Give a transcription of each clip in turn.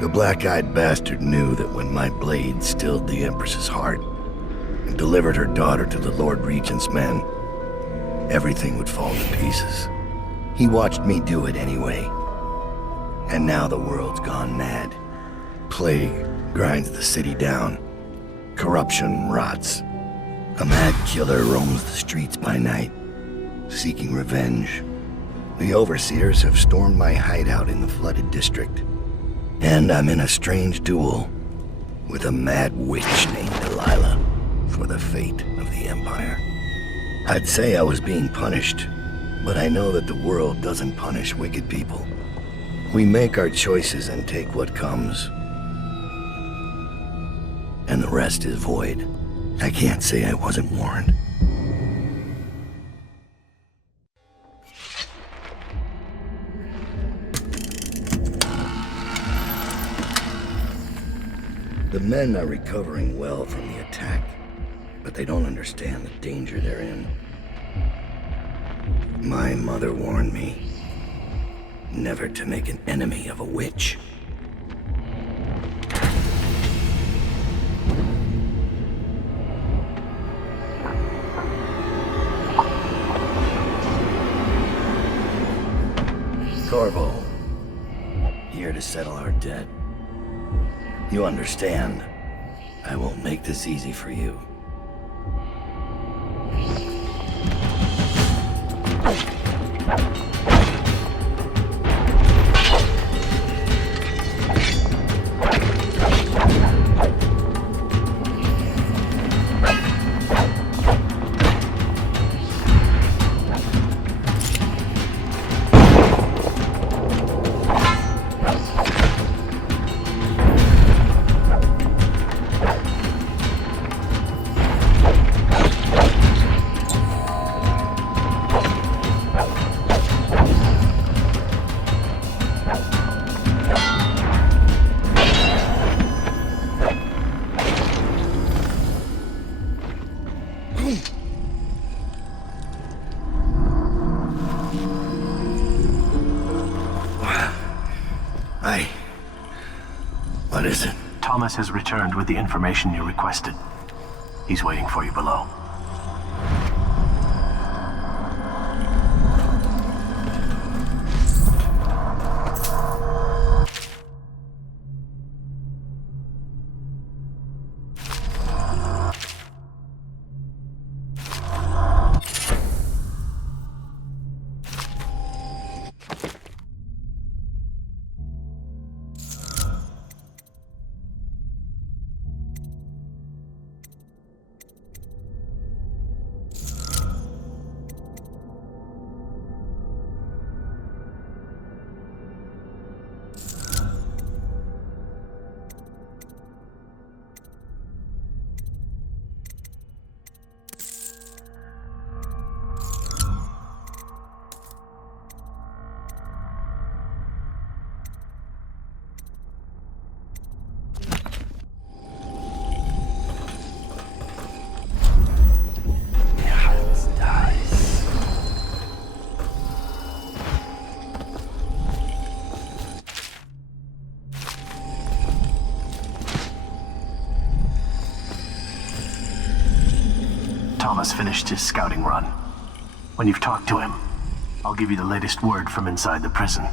The black-eyed bastard knew that when my blade stilled the Empress's heart and delivered her daughter to the Lord Regent's men, everything would fall to pieces. He watched me do it anyway. And now the world's gone mad. Plague grinds the city down. Corruption rots. A mad killer roams the streets by night, seeking revenge. The overseers have stormed my hideout in the flooded district. And I'm in a strange duel with a mad witch named Delilah for the fate of the Empire. I'd say I was being punished, but I know that the world doesn't punish wicked people. We make our choices and take what comes. And the rest is void. I can't say I wasn't warned. The men are recovering well from the attack, but they don't understand the danger they're in. My mother warned me never to make an enemy of a witch. Corvo, here to settle our debt. You understand, I won't make this easy for you. What is it? Thomas has returned with the information you requested. He's waiting for you below. Thomas finished his scouting run. When you've talked to him, I'll give you the latest word from inside the prison.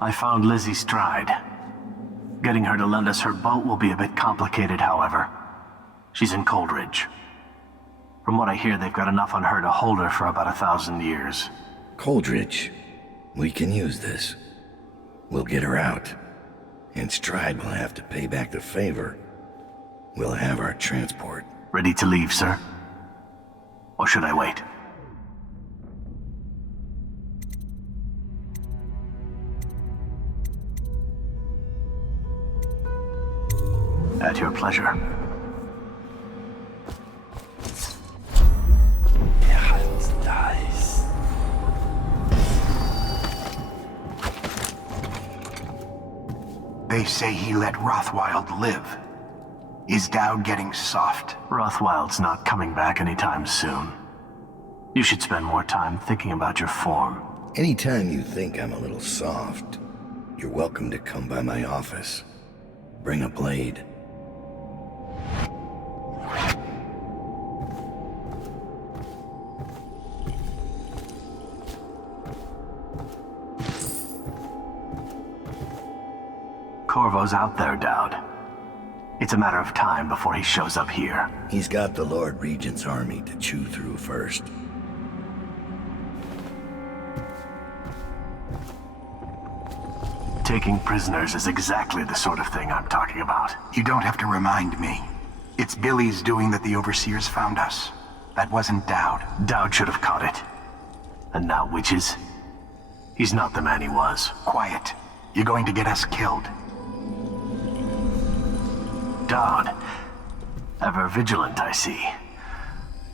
I found Lizzie Stride. Getting her to lend us her boat will be a bit complicated, however. She's in Coldridge. From what I hear, they've got enough on her to hold her for about 1,000 years. Coldridge, we can use this. We'll get her out. And Stride will have to pay back the favor. We'll have our transport. Ready to leave, sir? Or should I wait? At your pleasure. They say he let Rothwild live. Is Dowd getting soft? Rothwild's not coming back anytime soon. You should spend more time thinking about your form. Anytime you think I'm a little soft, you're welcome to come by my office. Bring a blade. Corvo's out there, Dowd. It's a matter of time before he shows up here. He's got the Lord Regent's army to chew through first. Taking prisoners is exactly the sort of thing I'm talking about. You don't have to remind me. It's Billy's doing that the Overseers found us. That wasn't Dowd. Dowd should have caught it. And now witches? He's not the man he was. Quiet. You're going to get us killed. Dowd. Ever vigilant, I see.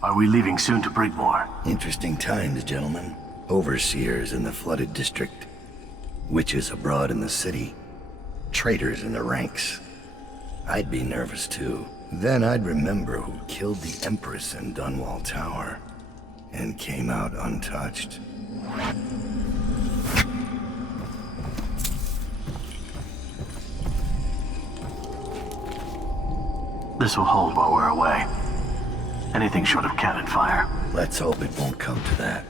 Are we leaving soon to Bridgmore? Interesting times, gentlemen. Overseers in the flooded district. Witches abroad in the city. Traitors in the ranks. I'd be nervous too. Then I'd remember who killed the Empress in Dunwall Tower. And came out untouched. This will hold while we're away. Anything short of cannon fire. Let's hope it won't come to that.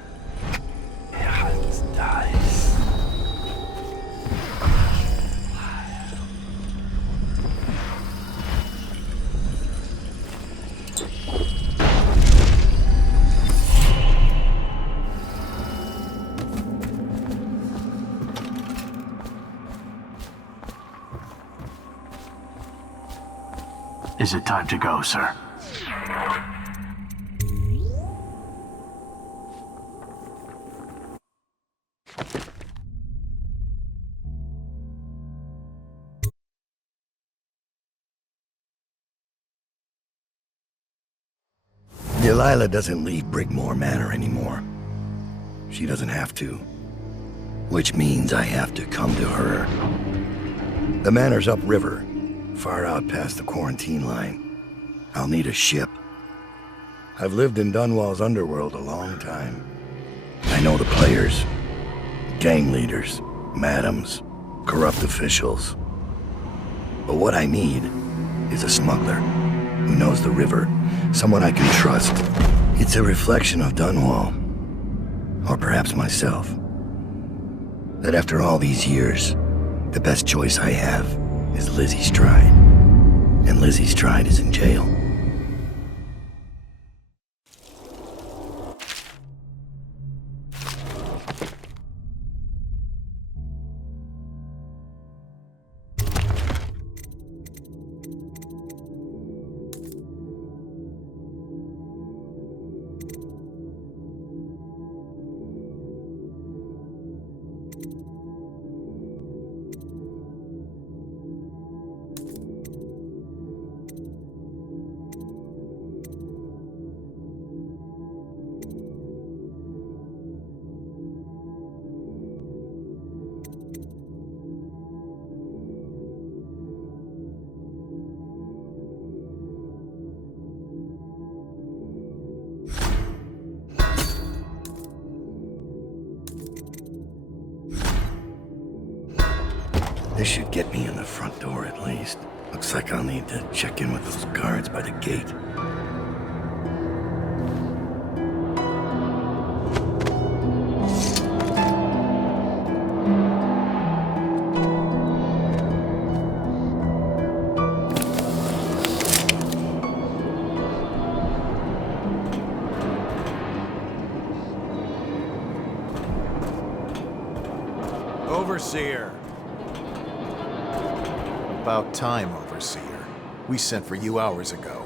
Is it time to go, sir? Delilah doesn't leave Bridgmore Manor anymore. She doesn't have to. Which means I have to come to her. The manor's upriver, far out past the quarantine line. I'll need a ship. I've lived in Dunwall's underworld a long time. I know the players, gang leaders, madams, corrupt officials. But what I need is a smuggler who knows the river, someone I can trust. It's a reflection of Dunwall, or perhaps myself, that after all these years, the best choice I have is Lizzie Stride. And Lizzie Stride is in jail. This should get me in the front door at least. Looks like I'll need to check in with those guards by the gate. Overseer. About time, Overseer. We sent for you hours ago.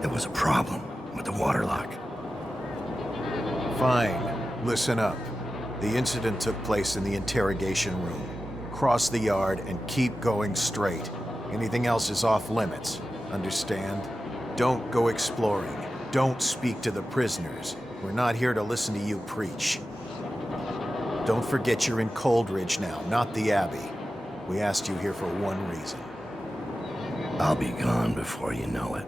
There was a problem with the waterlock. Fine. Listen up. The incident took place in the interrogation room. Cross the yard and keep going straight. Anything else is off limits. Understand? Don't go exploring. Don't speak to the prisoners. We're not here to listen to you preach. Don't forget you're in Coldridge now, not the Abbey. We asked you here for one reason. I'll be gone before you know it.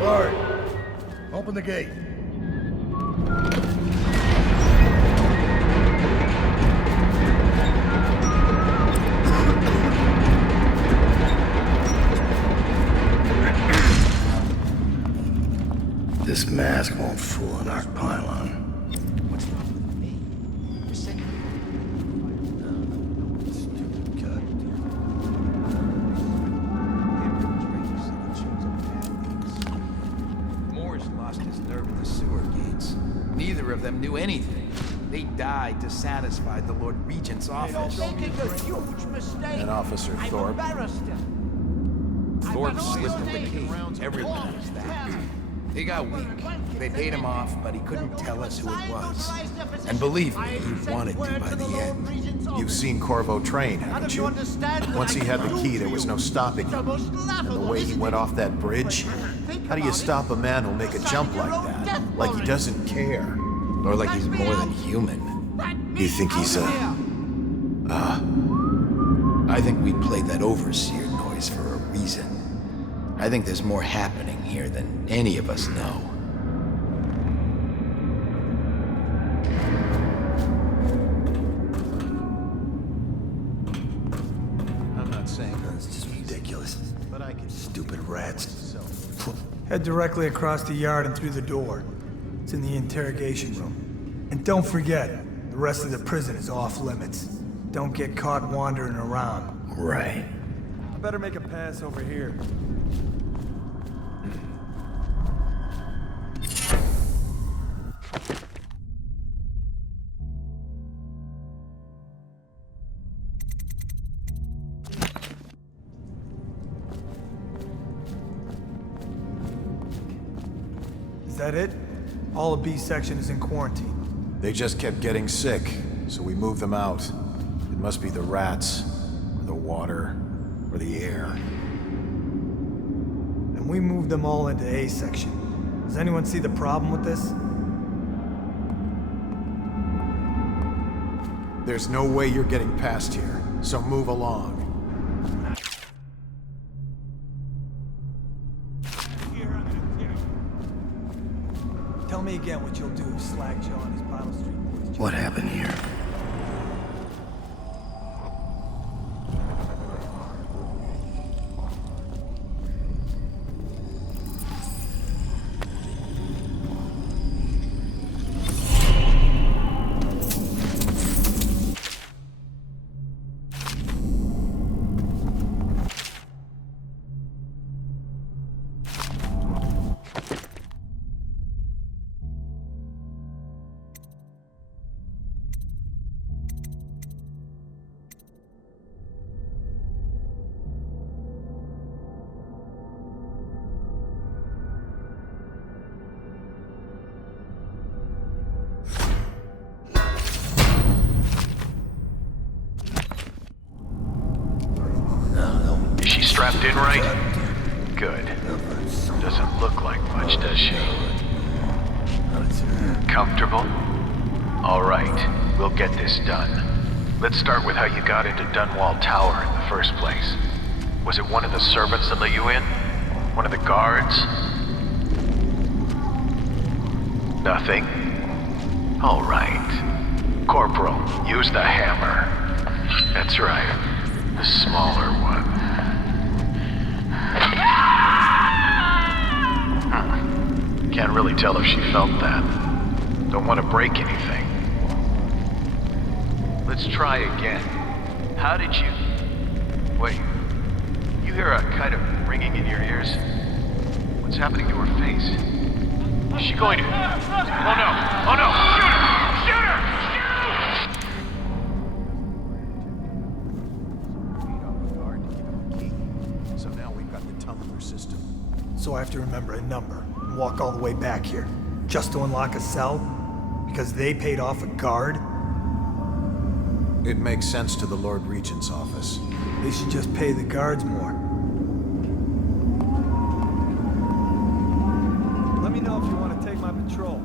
Guard, open the gate. This mask won't fool an arc pylon. What's wrong with me? You're sick. Moore's lost his nerve at the sewer gates. Neither of them knew anything. They died to satisfy the Lord Regent's office. Making a huge mistake. And Officer I've Thorpe. embarrassed him. Thorpe slipped in the gate. Everyone knows that. He got weak. They paid him off, but he couldn't tell us who it was. And believe me, he wanted to by the end. You've seen Corvo train, haven't you? Once he had the key, there was no stopping him. And the way he went off that bridge? How do you stop a man who'll make a jump like that? Like he doesn't care. Or like he's more than human. You think he's I think we played that overseer noise for a reason. I think there's more happening here than any of us know. I'm not saying It's just ridiculous. but I can Stupid rats. Head directly across the yard and through the door. It's in the interrogation room. And don't forget, the rest of the prison is off limits. Don't get caught wandering around. Right. I better make a pass over here. Is that it? All of B section is in quarantine. They just kept getting sick, so we moved them out. It must be the rats, or the water, or the air. And we moved them all into A section. Does anyone see the problem with this? There's no way you're getting past here, so move along. Tell me again what you'll do if Slackjaw and his Bottle Street boys... What happened here? Is she strapped in right? Good. Doesn't look like much, does she? Comfortable? All right, we'll get this done. Let's start with how you got into Dunwall Tower in the first place. Was it one of the servants that let you in? One of the guards? Nothing? All right. Corporal, use the hammer. That's right. The smaller one. Can't really tell if she felt that. Don't want to break anything. Let's try again. How did you... Wait. You hear a kind of ringing in your ears? What's happening to her face? Is she going to... Oh no! Oh no! Shoot her! Shoot her! So now we've got the tumbler system. So I have to remember a number and walk all the way back here, just to unlock a cell? Because they paid off a guard? It makes sense to the Lord Regent's office. They should just pay the guards more. Let me know if you want to take my patrol.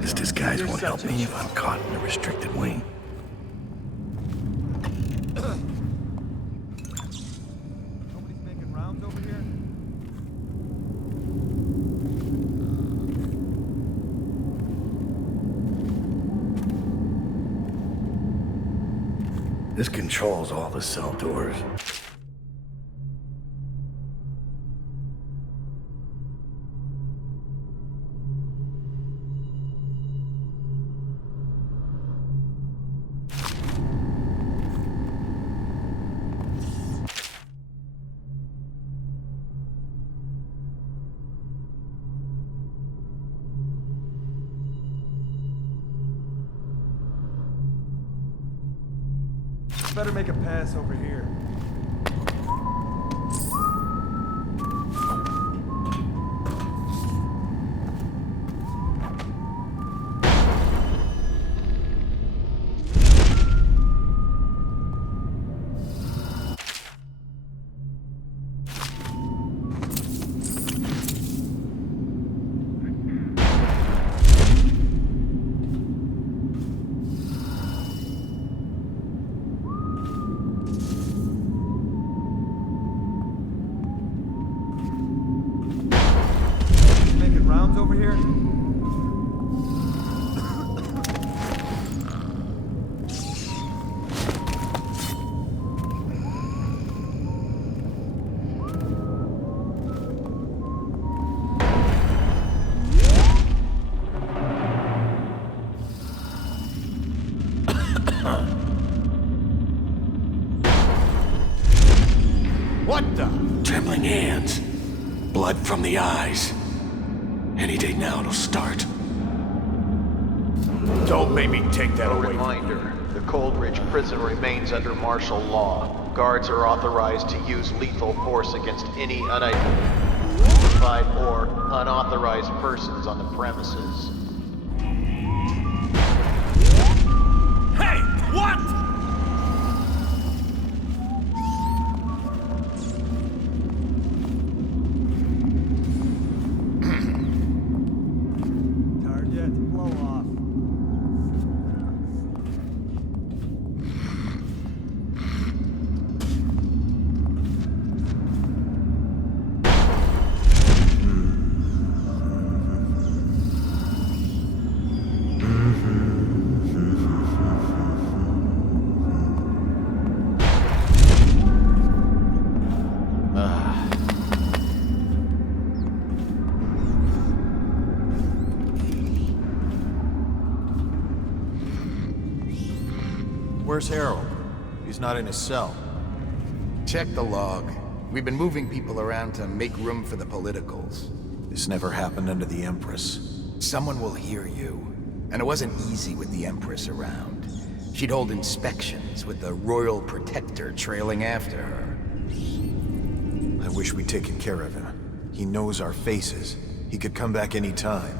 This disguise won't help me if I'm caught in a restricted wing. Nobody's making rounds over here? This controls all the cell doors. Better make a pass over here. Rounds over here? What the? Trembling hands. Blood from the eyes. Any day now it'll start. Don't make me take that A away. reminder, the Cold Ridge prison remains under martial law. Guards are authorized to use lethal force against any unidentified or unauthorized persons on the premises. Hey, what? Where's Harold? He's not in his cell. Check the log. We've been moving people around to make room for the politicals. This never happened under the Empress. Someone will hear you. And it wasn't easy with the Empress around. She'd hold inspections with the Royal Protector trailing after her. I wish we'd taken care of him. He knows our faces. He could come back any time.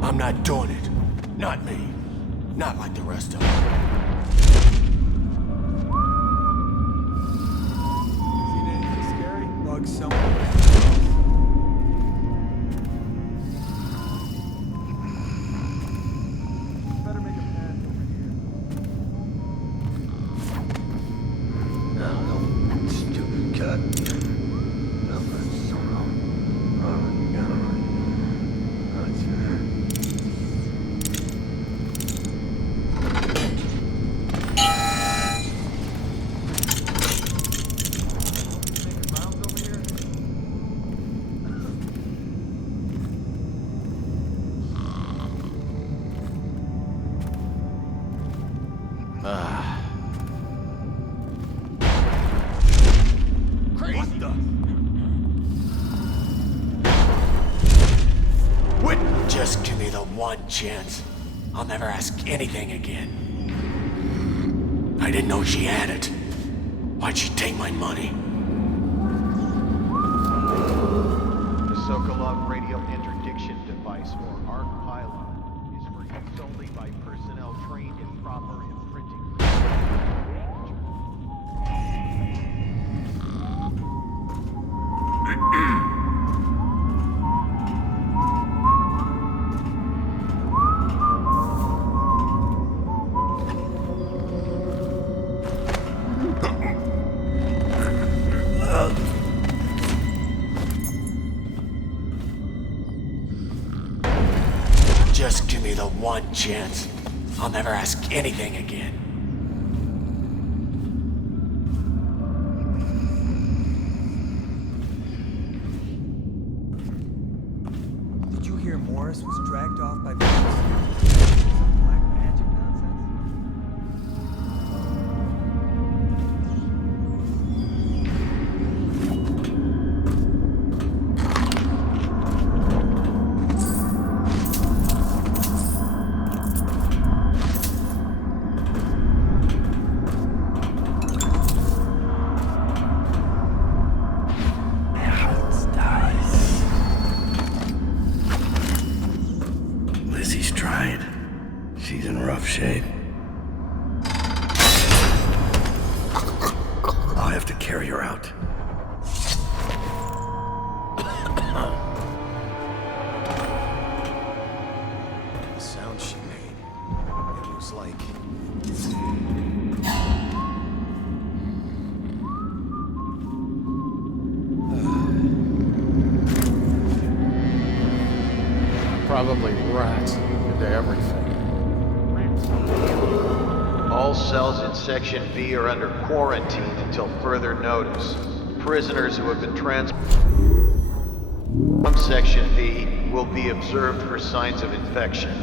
I'm not doing it. Not me. Not like the rest of them. Seen anything scary? Bug somewhere. Better make a path over here. No, stupid cut. Just give me the one chance. I'll never ask anything again. I didn't know she had it. Why'd she take my money? The Sokolov radio interdiction device, or ARC pylon, is for use only by personnel trained in proper imprinting. Just give me the one chance. I'll never ask anything again. Did you hear Morris was dragged off by the some black magic nonsense? Lizzie's tried. She's in rough shape. I'll have to carry her out. The sound she made, it was like... Probably rats into everything. All cells in Section B are under quarantine until further notice. Prisoners who have been transferred from Section B will be observed for signs of infection.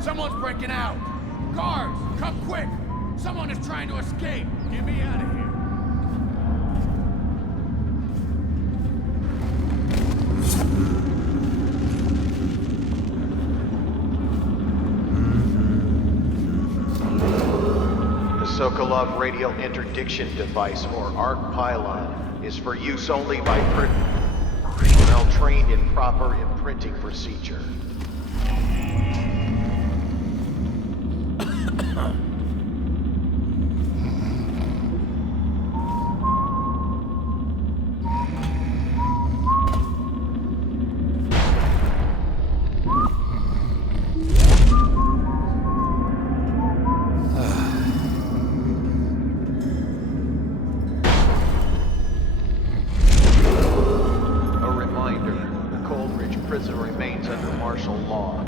Someone's breaking out! Guards, come quick! Someone is trying to escape! Get me out of here! The Sokolov radial interdiction device, or ARC pylon, is for use only by personnel trained in proper imprinting procedure. Prison remains under martial law.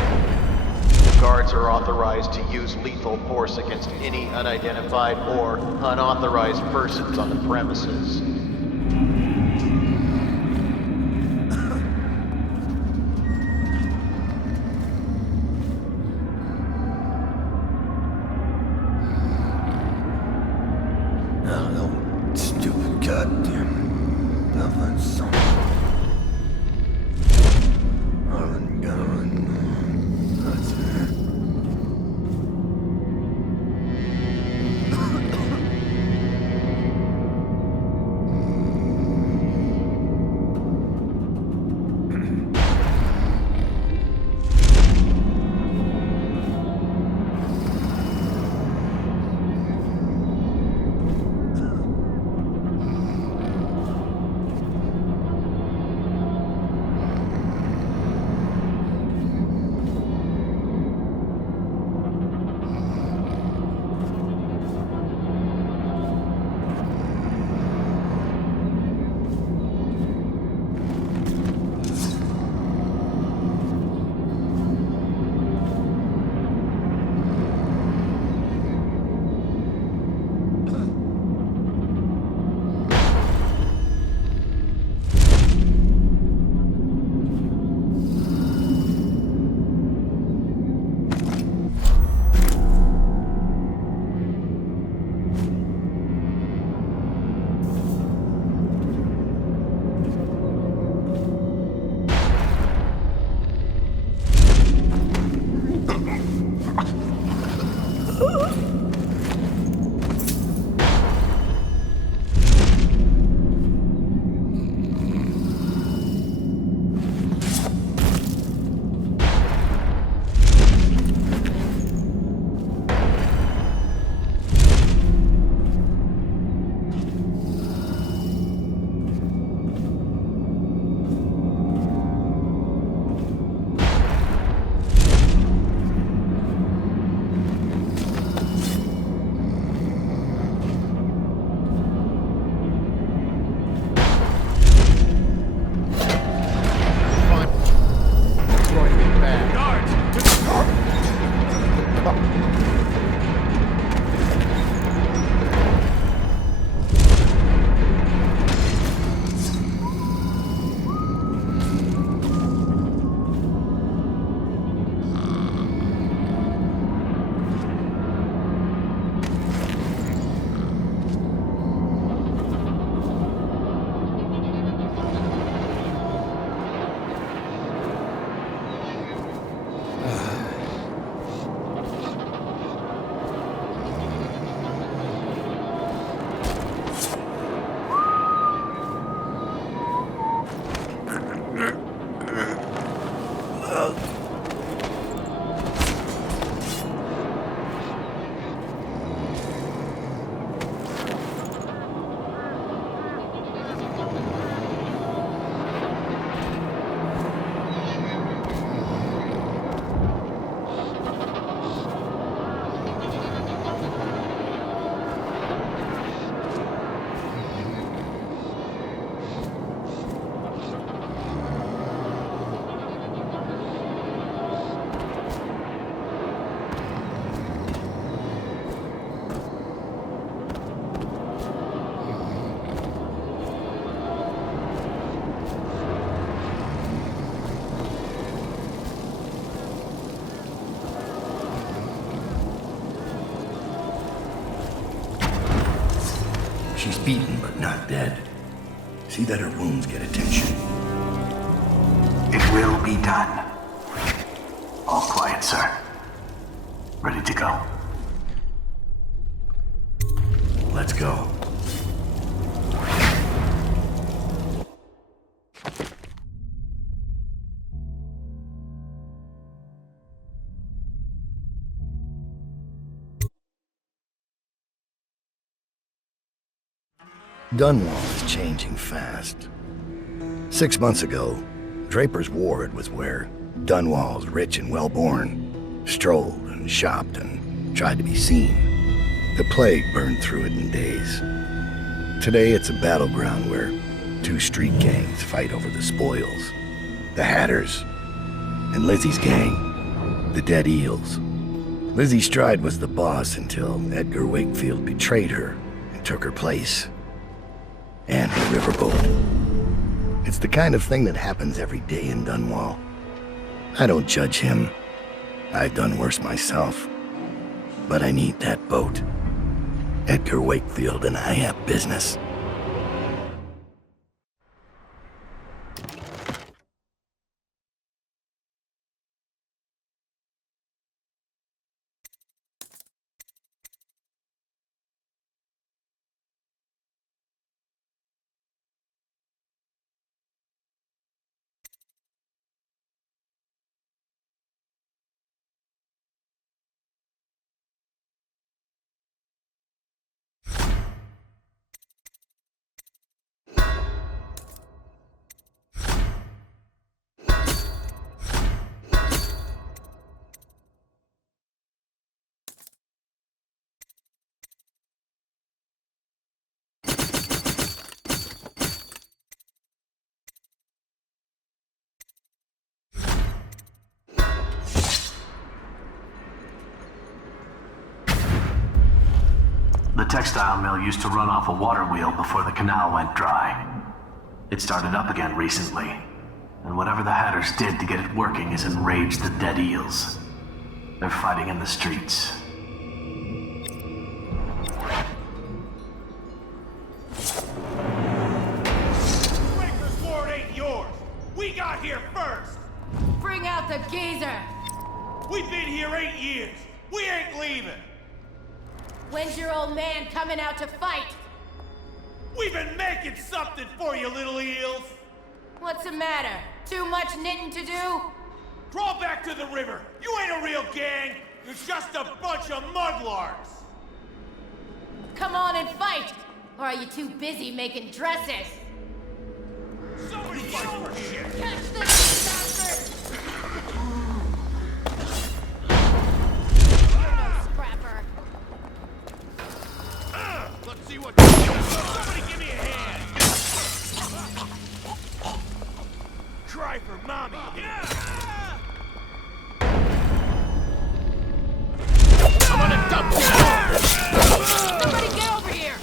Guards are authorized to use lethal force against any unidentified or unauthorized persons on the premises. No, stupid goddamn nothing, son. She's beaten but not dead. See that her wounds get attention. It will be done. All quiet, sir. Ready to go. Let's go. Dunwall is changing fast. 6 months ago, Draper's Ward was where Dunwall's rich and well-born strolled and shopped and tried to be seen. The plague burned through it in days. Today it's a battleground where 2 street gangs fight over the spoils. The Hatters and Lizzie's gang, the Dead Eels. Lizzie Stride was the boss until Edgar Wakefield betrayed her and took her place. And the riverboat. It's the kind of thing that happens every day in Dunwall. I don't judge him. I've done worse myself. But I need that boat. Edgar Wakefield and I have business. The textile mill used to run off a water wheel before the canal went dry. It started up again recently, and whatever the Hatters did to get it working has enraged the Dead Eels. They're fighting in the streets. Breaker's Ward ain't yours! We got here first! Bring out the geezer! We've been here 8 years! We ain't leaving! When's your old man coming out to fight? We've been making something for you, little eels! What's the matter? Too much knitting to do? Crawl back to the river! You ain't a real gang! You're just a bunch of mudlarks! Come on and fight! Or are you too busy making dresses? Somebody fight for shit! Catch this bastard! You're no scrapper. Let's see what... Somebody give me a hand! Cry for mommy! I'm gonna dump you! Somebody get over here!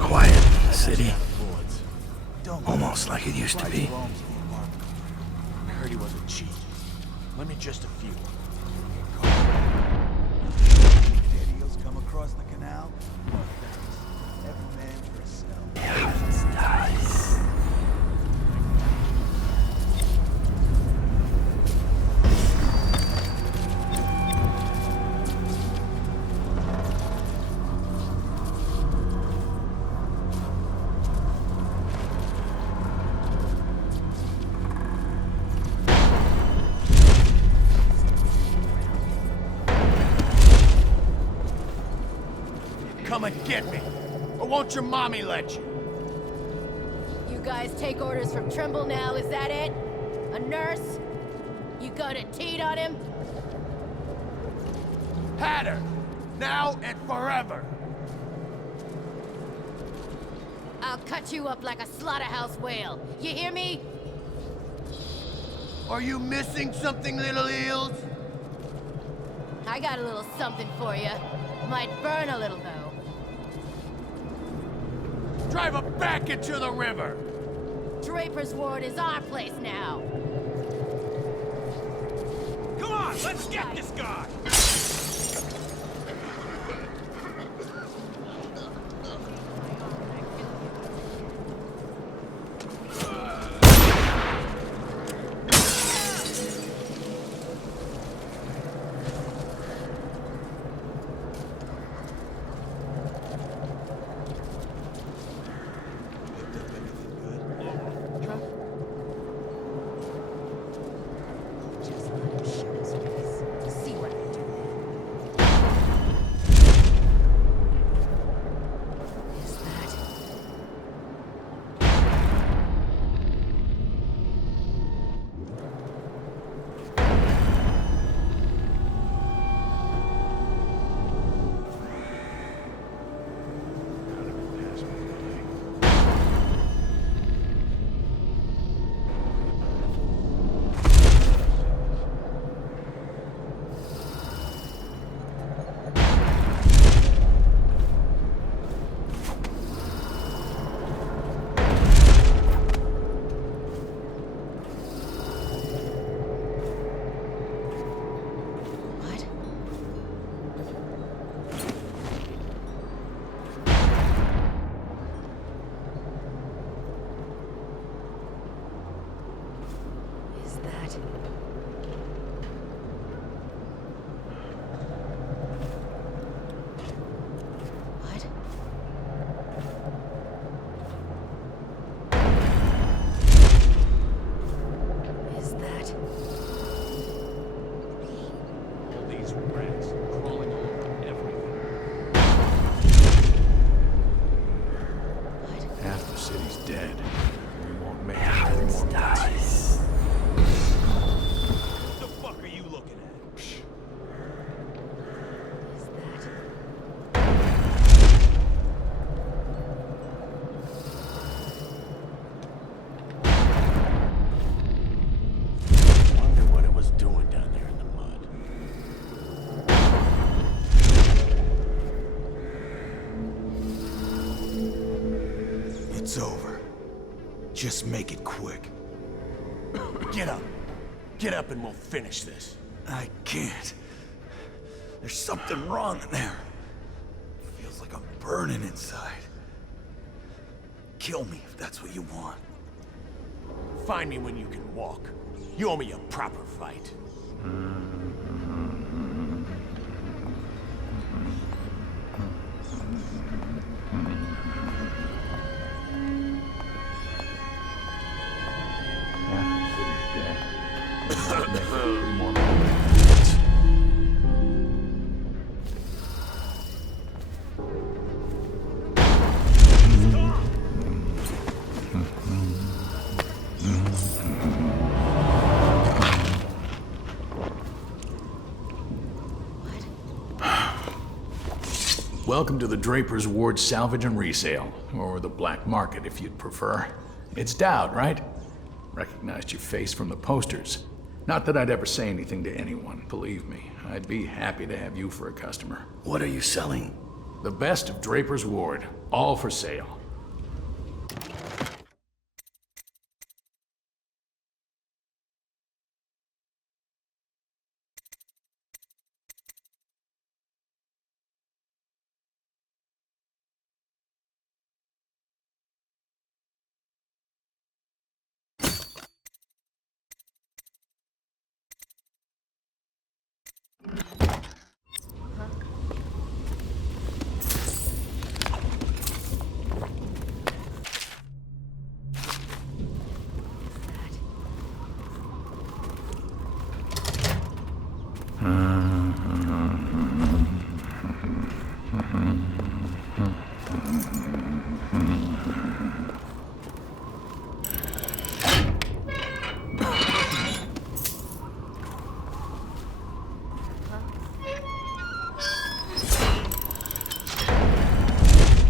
Quiet in the city. Almost like it used to be. I heard he wasn't cheap. Let me just a few. Dead eels come across the canal? No thanks. Every man for himself. Nice. Come and get me! Or won't your mommy let you? You guys take orders from Trimble now, is that it? A nurse? You gonna teat on him? Hatter! Now and forever! I'll cut you up like a slaughterhouse whale. You hear me? Are you missing something, little eels? I got a little something for you. Might burn a little, though. Drive her back into the river! Draper's Ward is our place now. Come on, let's get this guy! See what I do then. Is that... What? Is that... What? Is that... All these rats crawling all over everything. Half the city's dead. We won't make it 3 more months. What the fuck are you looking at? Is that... Wonder what it was doing down there in the mud. It's over. Just make it quick. Get up. Get up and we'll finish this. I can't. There's something wrong in there. Feels like I'm burning inside. Kill me if that's what you want. Find me when you can walk. You owe me a proper fight. Half the city's dead. We won't make it 3 more months. Welcome to the Draper's Ward Salvage and Resale, or the Black Market if you'd prefer. It's Dowd, right? Recognized your face from the posters. Not that I'd ever say anything to anyone, believe me. I'd be happy to have you for a customer. What are you selling? The best of Draper's Ward, all for sale.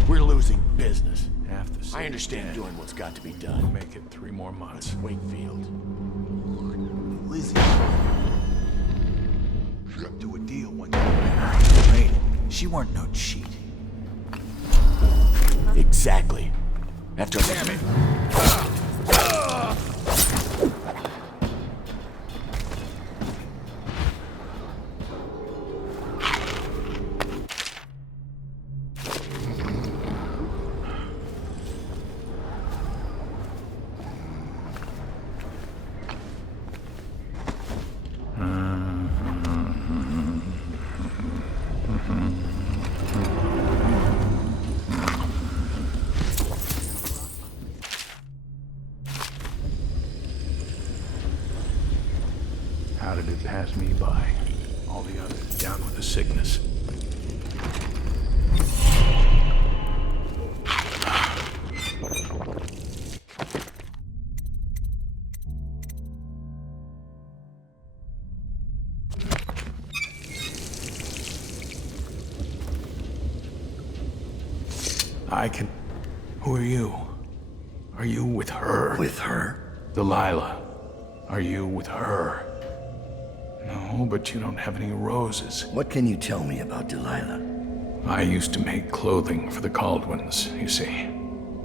We're losing business. Half the city's I understand dead. doing what's got to be done. Make it 3 more months. Wakefield. Lizzie. Up to a deal once you made it. She weren't no cheat. Exactly. After... Damn it! How did it pass me by? All the others down with the sickness. Who are you? Are you with her? With her? Delilah. Are you with her? No, but you don't have any roses. What can you tell me about Delilah? I used to make clothing for the Caldwins, you see.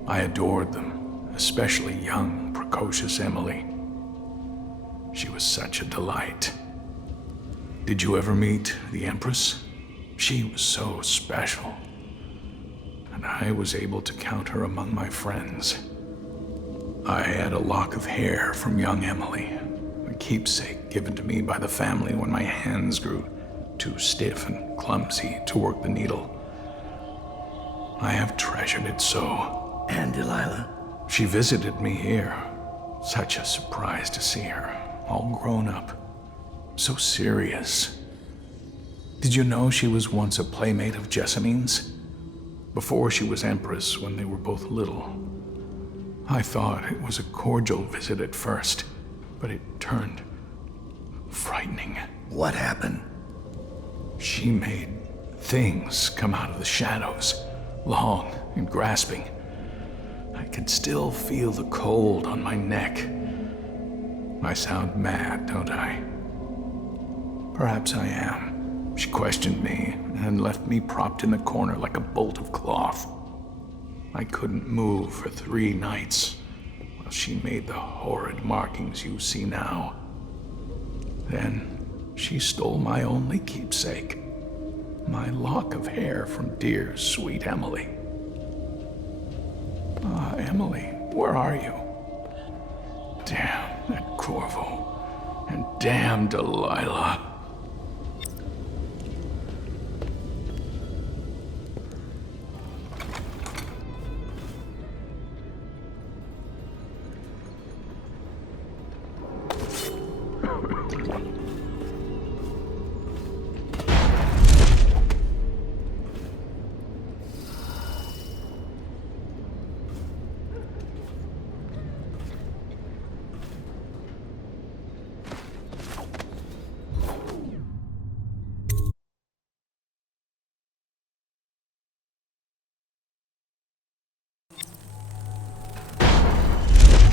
I adored them, especially young, precocious Emily. She was such a delight. Did you ever meet the Empress? She was so special. And I was able to count her among my friends. I had a lock of hair from young Emily, a keepsake given to me by the family when my hands grew too stiff and clumsy to work the needle. I have treasured it so. And Delilah? She visited me here. Such a surprise to see her, all grown up. So serious. Did you know she was once a playmate of Jessamine's? Before she was Empress, when they were both little. I thought it was a cordial visit at first, but it turned frightening. What happened? She made things come out of the shadows, long and grasping. I could still feel the cold on my neck. I sound mad, don't I? Perhaps I am. She questioned me and left me propped in the corner like a bolt of cloth. I couldn't move for 3 nights while she made the horrid markings you see now. Then she stole my only keepsake, my lock of hair from dear, sweet Emily. Ah, Emily, where are you? Damn that Corvo, and damn Delilah.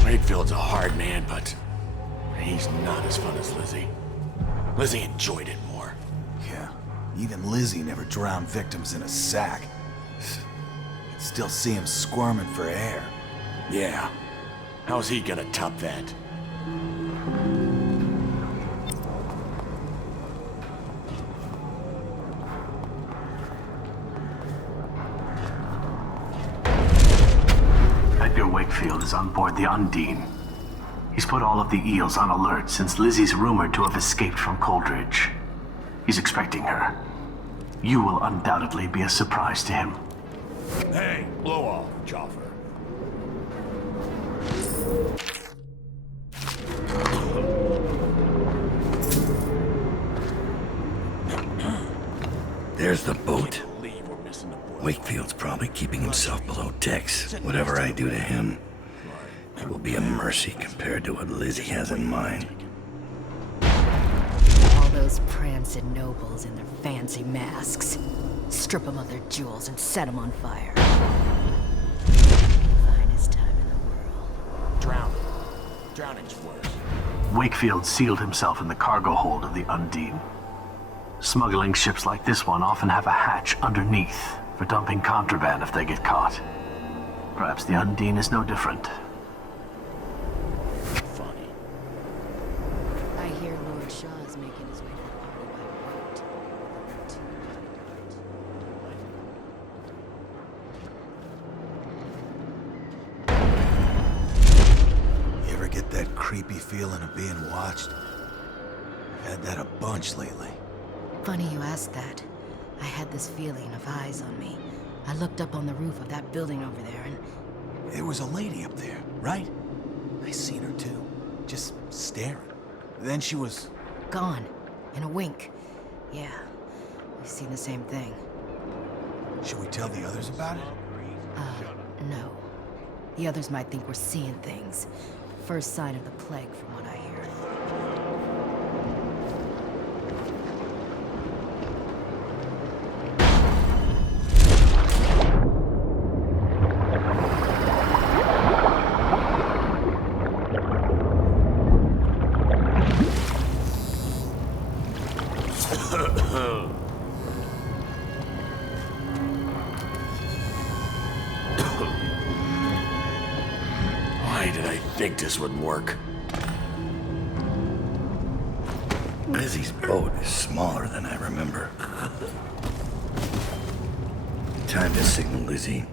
Wakefield's a hard man, but he's not as fun as Lizzie. Lizzie enjoyed it more. Yeah, even Lizzie never drowned victims in a sack. I'd still see him squirming for air. Yeah. How's he gonna top that? Edgar Wakefield is on board the Undine. He's put all of the eels on alert since Lizzie's rumored to have escaped from Coldridge. He's expecting her. You will undoubtedly be a surprise to him. Hey, blow off, Joffer. There's the boat. Wakefield's probably keeping himself below decks. Whatever I do to him, it will be a mercy compared to what Lizzie has in mind. All those prancing nobles in their fancy masks. Strip them of their jewels and set them on fire. Finest time in the world. Drowning. Drowning's worse. Wakefield sealed himself in the cargo hold of the Undine. Smuggling ships like this one often have a hatch underneath for dumping contraband if they get caught. Perhaps the Undine is no different. Funny. I hear Lord Shaw's making his way to the party by boat. You ever get that creepy feeling of being watched? I've had that a bunch lately. Funny you ask that. I had this feeling of eyes on me. I looked up on the roof of that building over there and... There was a lady up there, right? I seen her too, just staring. Then she was... gone. In a wink. Yeah, we've seen the same thing. Should we tell the others about it? No. The others might think we're seeing things. First sign of the plague, from what I hear. Why did I think this would work? Lizzie's boat is smaller than I remember. Time to signal Lizzie.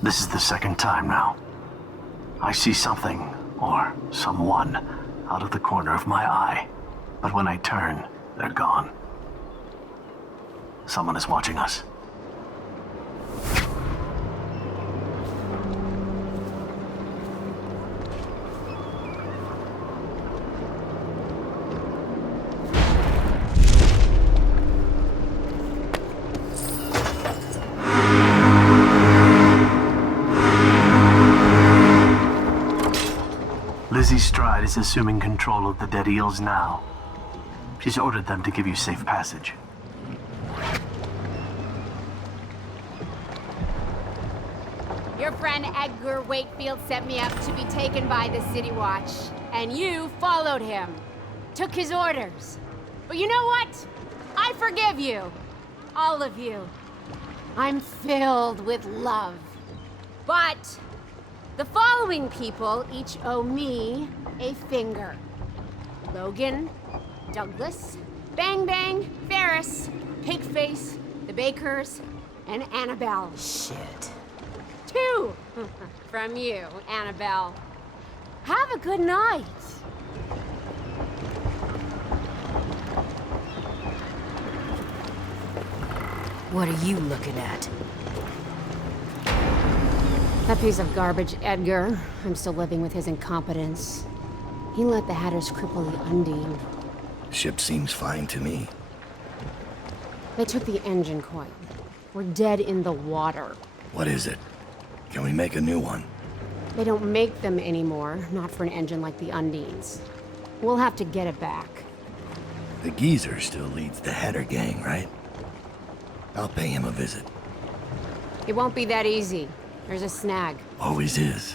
This is the second time now. I see something, or someone, out of the corner of my eye. But when I turn, they're gone. Someone is watching us. Lizzie Stride is assuming control of the dead eels now. She's ordered them to give you safe passage. Your friend Edgar Wakefield set me up to be taken by the City Watch, and you followed him. Took his orders. But you know what? I forgive you. All of you. I'm filled with love. But the following people each owe me a finger. Logan, Douglas, Bang Bang, Ferris, Pigface, the Bakers, and Annabelle. Shit. 2 from you, Annabelle. Have a good night. What are you looking at? That piece of garbage, Edgar. I'm still living with his incompetence. He let the Hatters cripple the Undine. Ship seems fine to me. They took the engine coil. We're dead in the water. What is it? Can we make a new one? They don't make them anymore, not for an engine like the Undine's. We'll have to get it back. The geezer still leads the Hatter gang, right? I'll pay him a visit. It won't be that easy. There's a snag. Always is.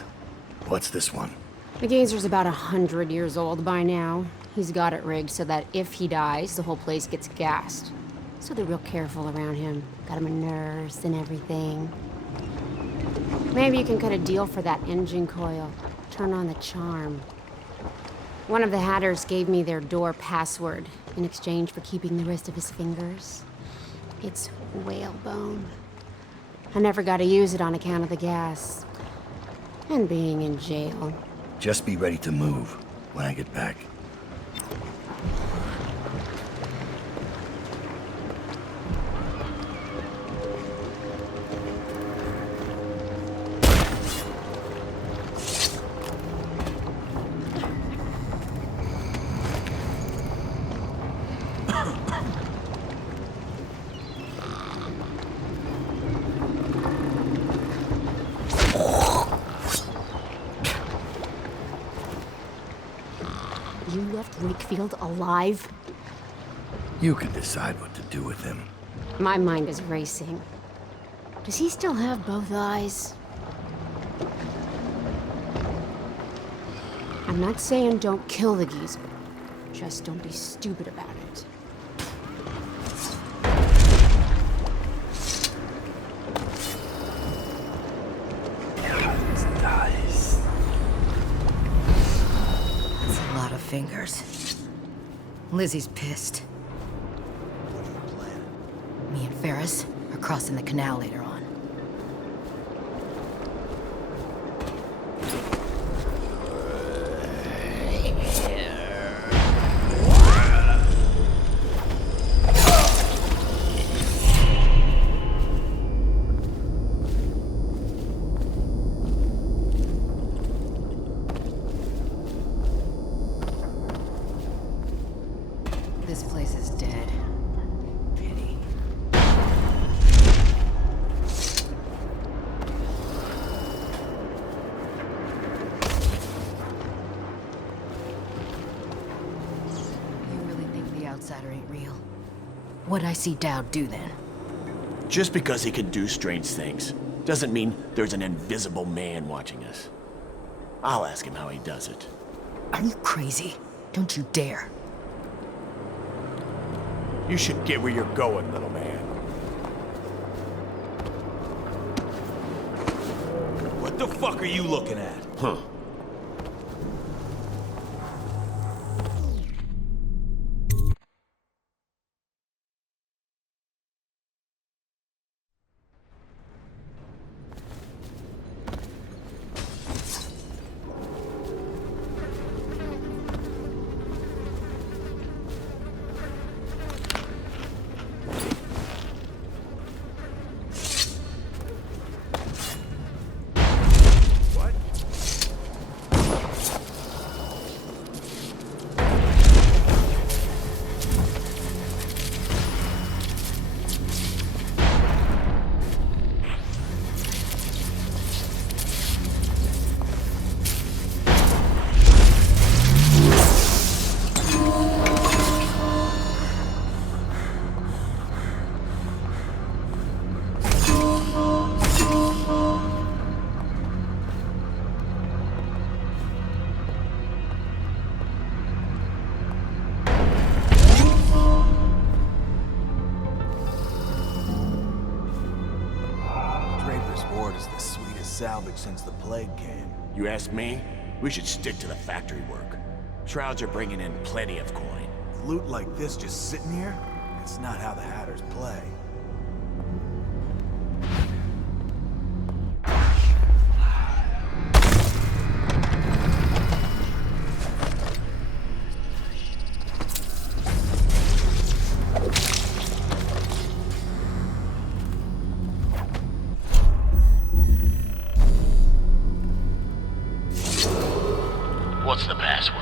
What's this one? The Gazer's about 100 years old by now. He's got it rigged so that if he dies, the whole place gets gassed. So they're real careful around him. Got him a nurse and everything. Maybe you can cut a deal for that engine coil. Turn on the charm. One of the Hatters gave me their door password in exchange for keeping the rest of his fingers. It's whalebone. I never got to use it on account of the gas. And being in jail. Just be ready to move when I get back. Wakefield alive? You can decide what to do with him. My mind is racing. Does he still have both eyes? I'm not saying don't kill the geezer. Just don't be stupid about it. Nice. That's a lot of fingers. Lizzie's pissed. What are you planning? Me and Ferris are crossing the canal later on. This place is dead. Pity. You really think the outsider ain't real? What'd I see Dowd do then? Just because he can do strange things doesn't mean there's an invisible man watching us. I'll ask him how he does it. Are you crazy? Don't you dare. You should get where you're going, little man. What the fuck are you looking at? Huh. Is the sweetest salvage since the plague came. You ask me? We should stick to the factory work. Shrouds are bringing in plenty of coin. Loot like this just sitting here? It's not how the Hatters play. What's the password?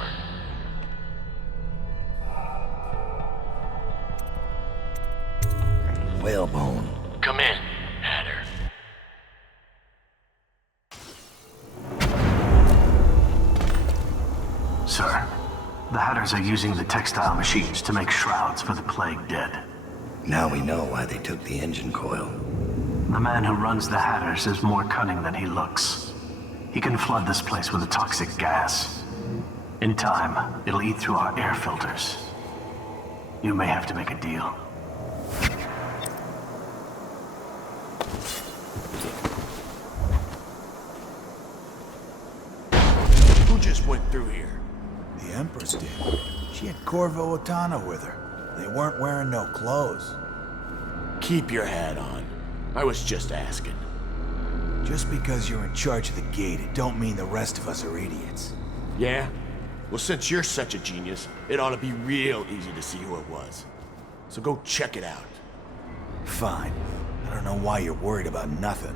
Whalebone. Come in, Hatter. Sir, the Hatters are using the textile machines to make shrouds for the plague dead. Now we know why they took the engine coil. The man who runs the Hatters is more cunning than he looks. He can flood this place with a toxic gas. In time, it'll eat through our air filters. You may have to make a deal. Who just went through here? The Empress did. She had Corvo Otana with her. They weren't wearing no clothes. Keep your hat on. I was just asking. Just because you're in charge of the gate, it don't mean the rest of us are idiots. Yeah? Well, since you're such a genius, it ought to be real easy to see who it was. So go check it out. Fine. I don't know why you're worried about nothing.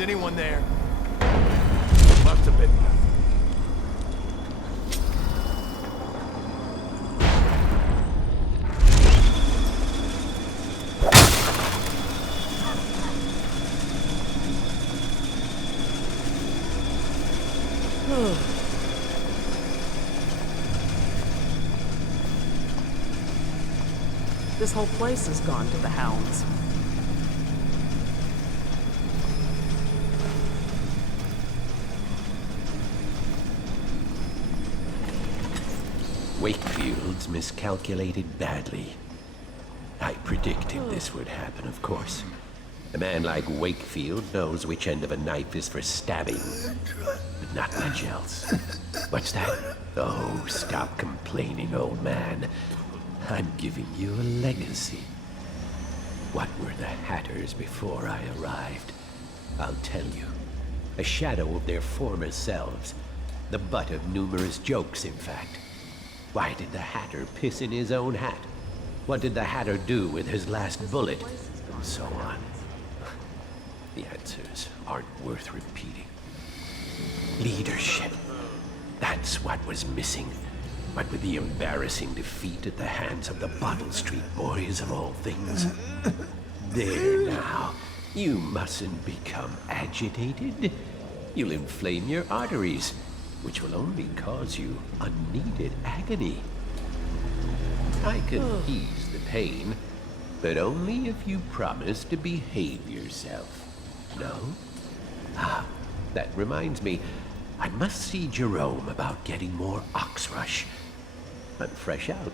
Is anyone there? Must have been nothing. This whole place has gone to the hounds. Wakefield's miscalculated badly. I predicted this would happen, of course. A man like Wakefield knows which end of a knife is for stabbing, but not much else. What's that? Oh, stop complaining, old man. I'm giving you a legacy. What were the Hatters before I arrived? I'll tell you. A shadow of their former selves. The butt of numerous jokes, in fact. Why did the Hatter piss in his own hat? What did the Hatter do with his last bullet? And so on. The answers aren't worth repeating. Leadership. That's what was missing. What with the embarrassing defeat at the hands of the Bottle Street Boys of all things. There now. You mustn't become agitated. You'll inflame your arteries, which will only cause you unneeded agony. I can ease the pain, but only if you promise to behave yourself. No? Ah, that reminds me. I must see Jerome about getting more Oxrush. I'm fresh out.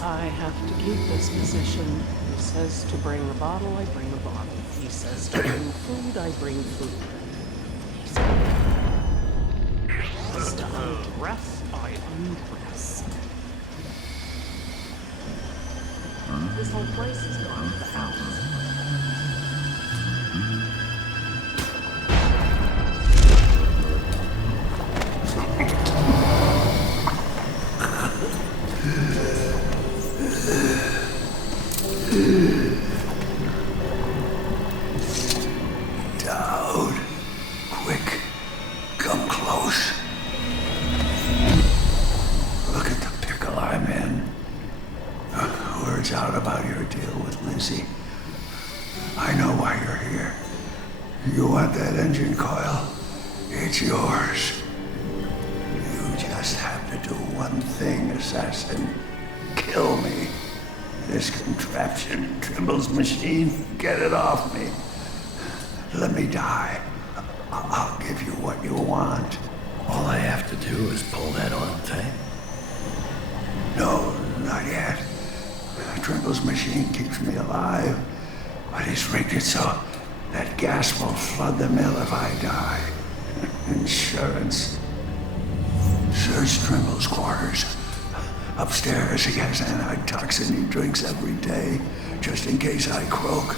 I have to keep this position. He says to bring a bottle, I bring a bottle. He says to bring food, I bring food. He says to undress, I undress. This whole place is gone to the house. Dowd, quick, come close. Look at the pickle I'm in. Words out about your deal with Lizzie. I know why you're here. You want that engine coil? It's yours. You just have to do one thing, assassin. Kill me. This contraption, Trimble's machine, get it off me. Let me die. I'll give you what you want. All I have to do is pull that oil tank? No, not yet. Trimble's machine keeps me alive, but he's rigged it so that gas will flood the mill if I die. Insurance. Search Trimble's quarters. Upstairs, he has antitoxin he drinks every day, just in case I croak.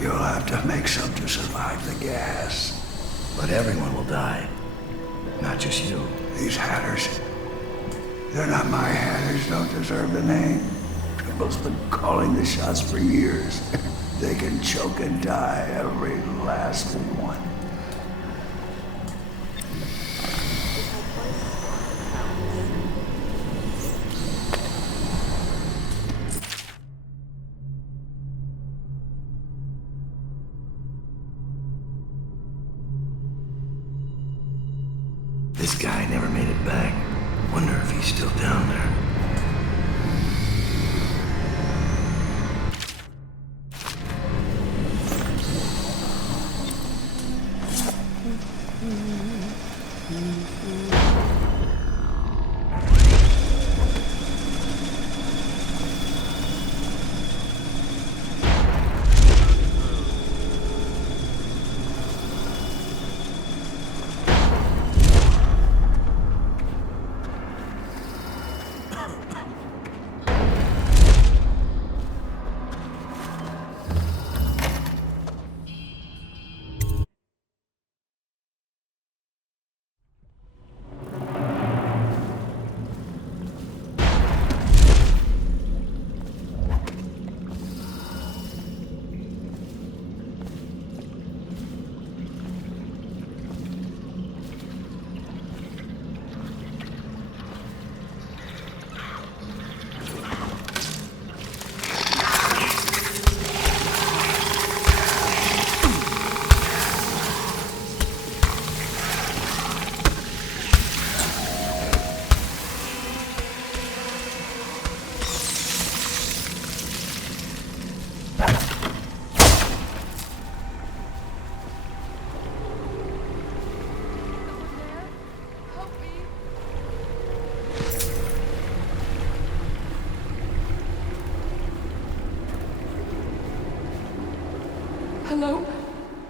You'll have to make some to survive the gas. But everyone will die. Not just you. These Hatters. They're not my Hatters, don't deserve the name. Trimble's been calling the shots for years. They can choke and die, every last one. This guy never made it back. Wonder if he's still down there.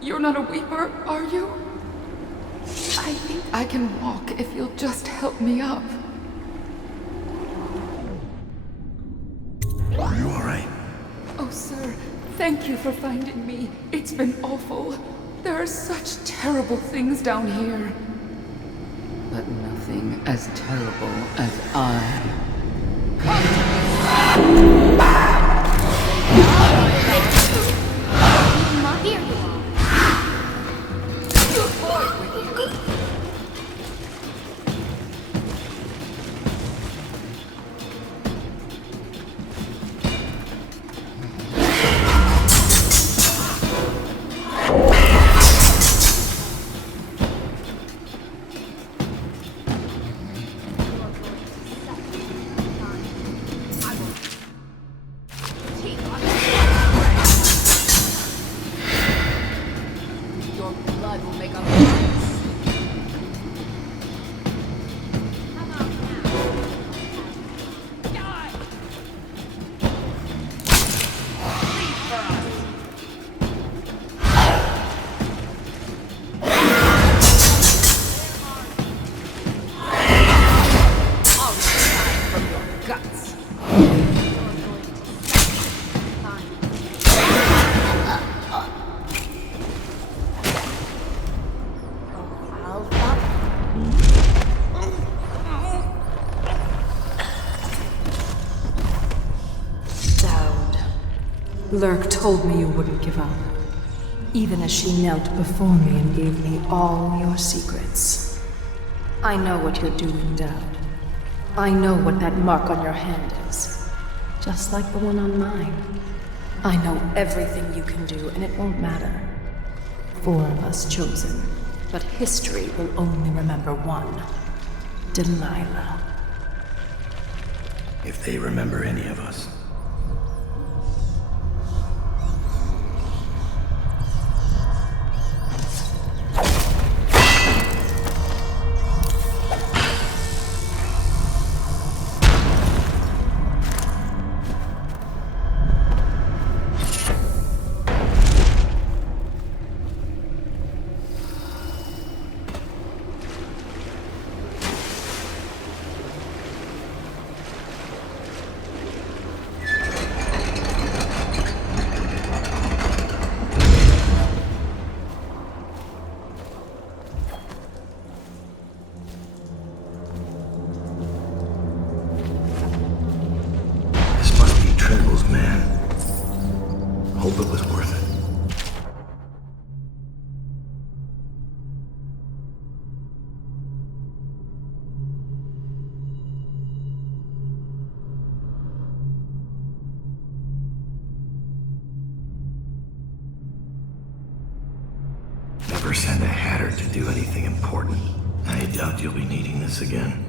You're not a weeper, are you? I think I can walk if you'll just help me up. Are you alright? Oh, sir, thank you for finding me. It's been awful. There are such terrible things down here. But nothing as terrible as I. Here you are. Your blood will make a Lurk told me you wouldn't give up, even as she knelt before me and gave me all your secrets. I know what you're doing, Dowd. I know what that mark on your hand is, just like the one on mine. I know everything you can do, and it won't matter. 4 of us chosen, but history will only remember one. Delilah. If they remember any of us. Hope it was worth it. Never send a hatter to do anything important. I doubt you'll be needing this again.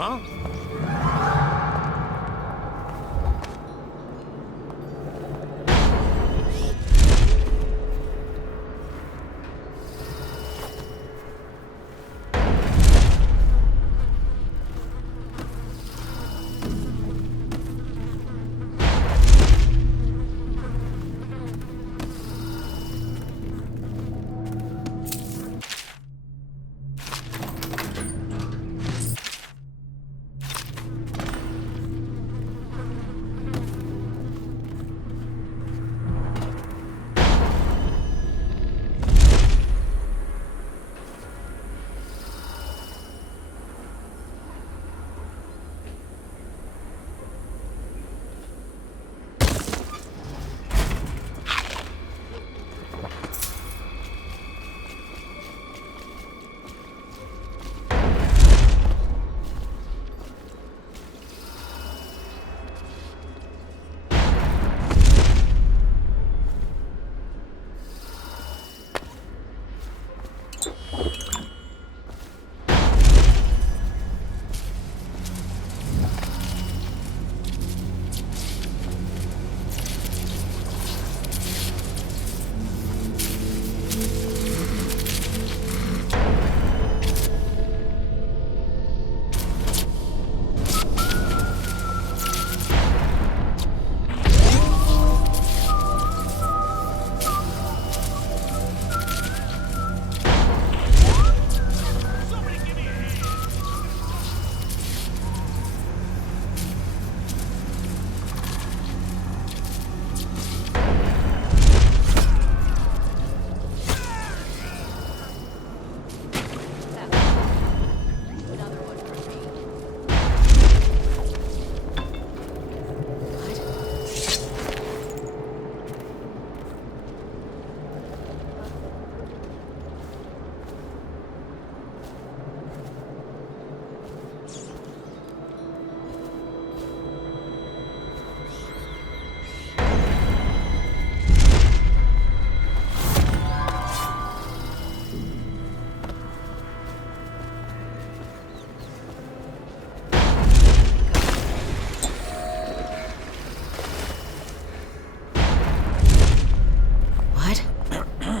Huh?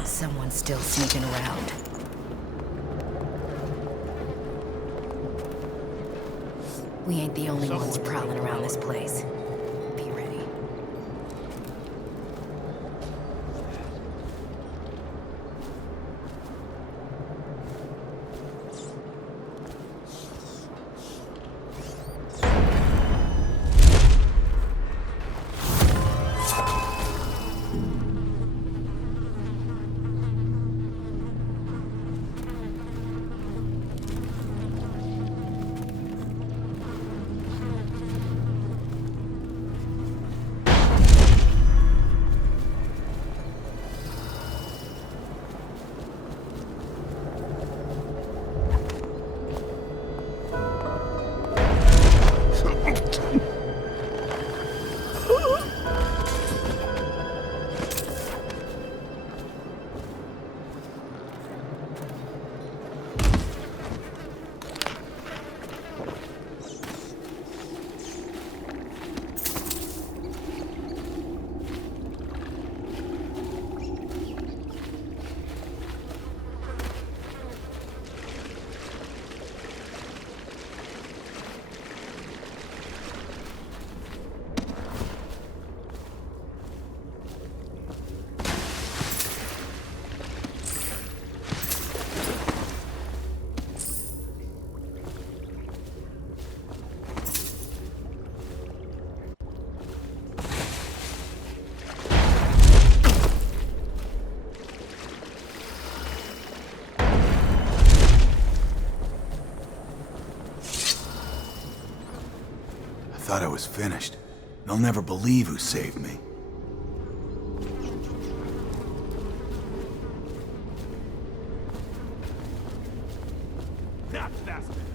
Someone's still sneaking around. We ain't the only ones prowling around this place. Be ready. I thought I was finished. They'll never believe who saved me. Not fast enough.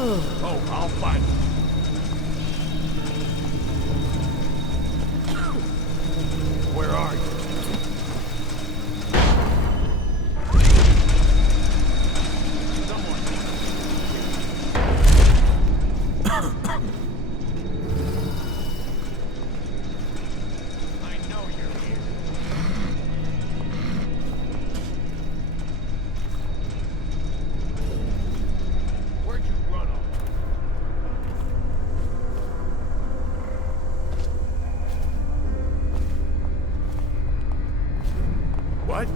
Oh, I'll find him. Where are you? What?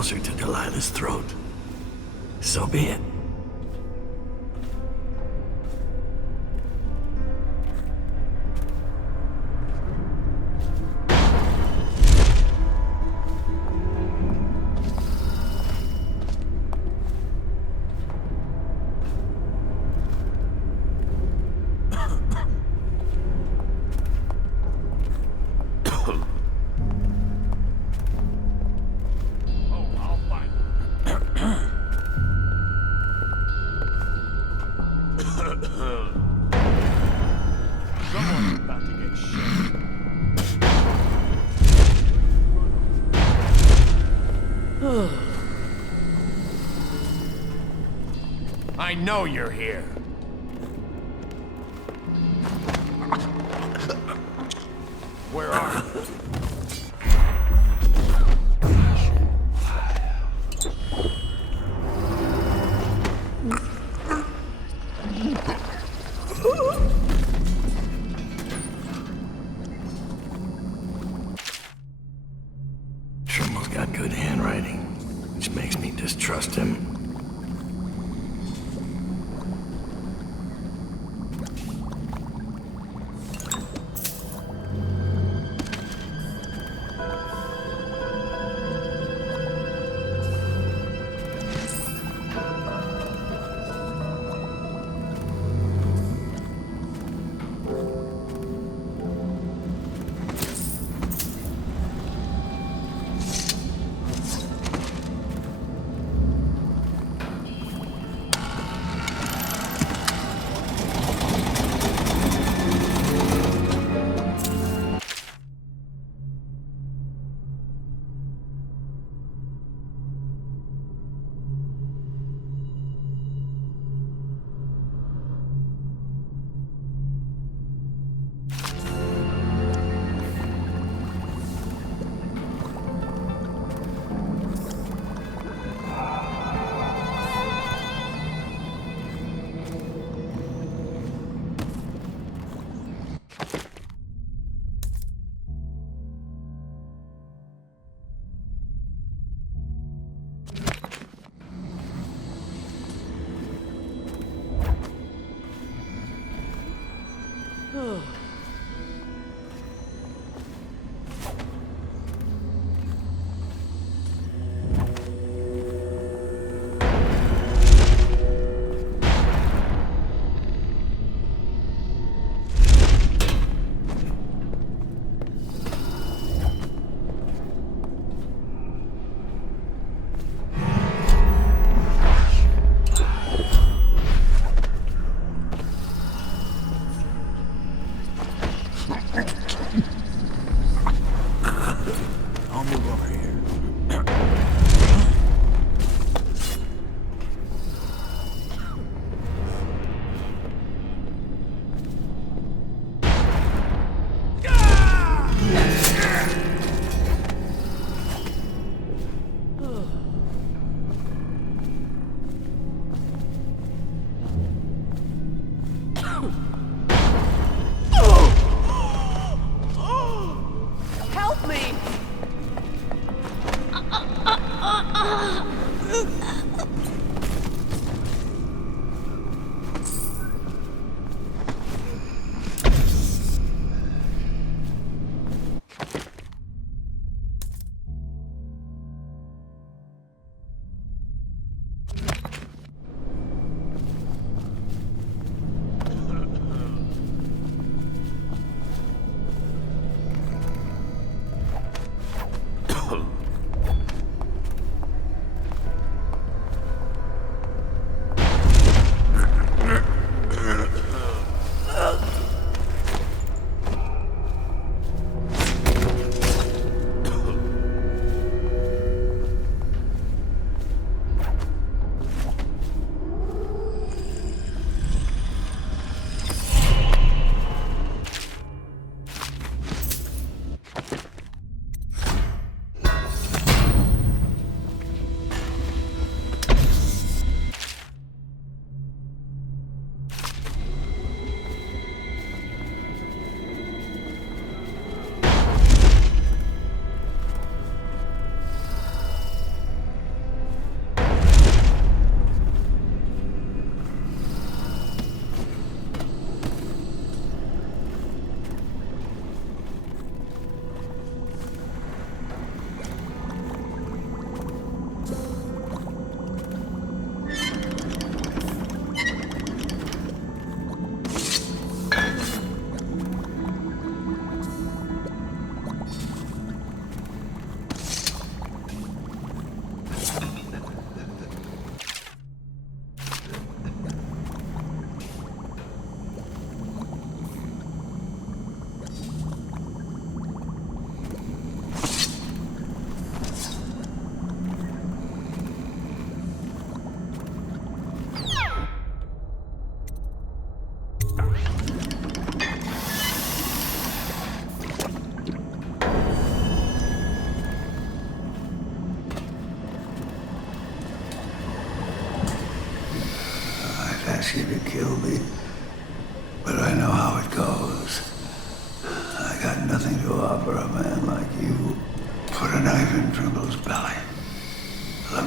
To Delilah's throat. So be it. I know you're here. Where are you? Trimmel's got good handwriting, which makes me distrust him.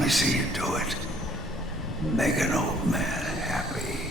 me see you do it. Make an old man happy.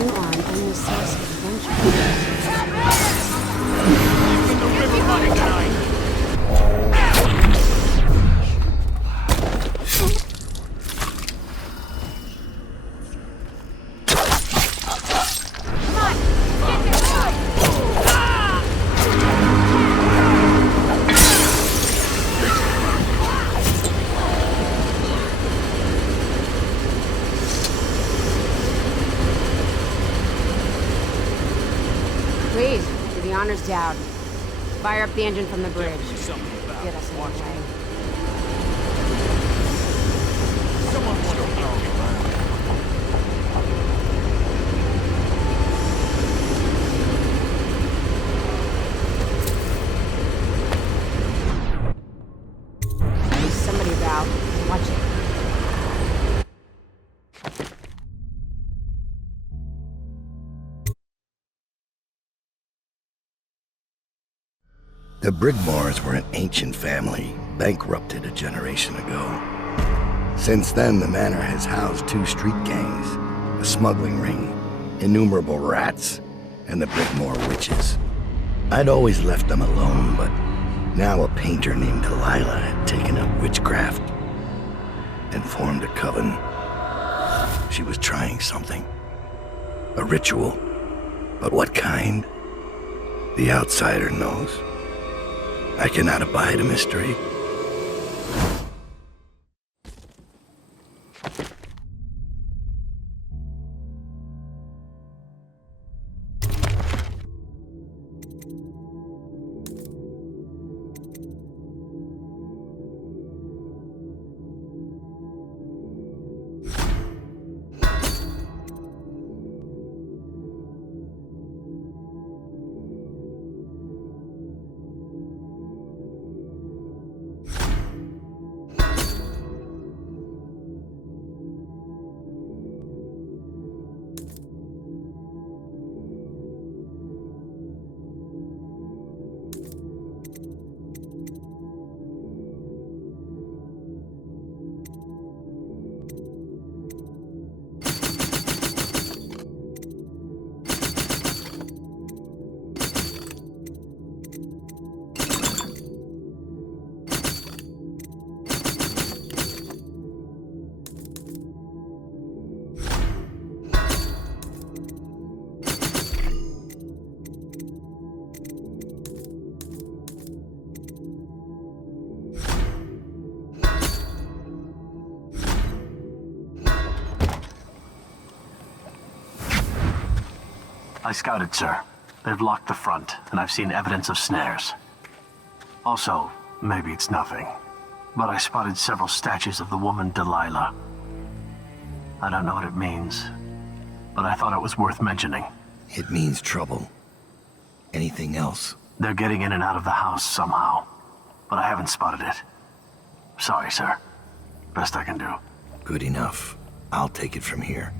You are an only source of adventure. Please, do the honors down. Fire up the engine from the bridge. Get us on the way. There's somebody about. Watch it. The Bridgmores were an ancient family, bankrupted a generation ago. Since then, the manor has housed 2 street gangs, a smuggling ring, innumerable rats, and the Bridgmore witches. I'd always left them alone, but now a painter named Delilah had taken up witchcraft and formed a coven. She was trying something. A ritual. But what kind? The outsider knows. I cannot abide a mystery. I scouted, sir. They've locked the front, and I've seen evidence of snares. Also, maybe it's nothing, but I spotted several statues of the woman Delilah. I don't know what it means, but I thought it was worth mentioning. It means trouble. Anything else? They're getting in and out of the house somehow, but I haven't spotted it. Sorry, sir. Best I can do. Good enough. I'll take it from here.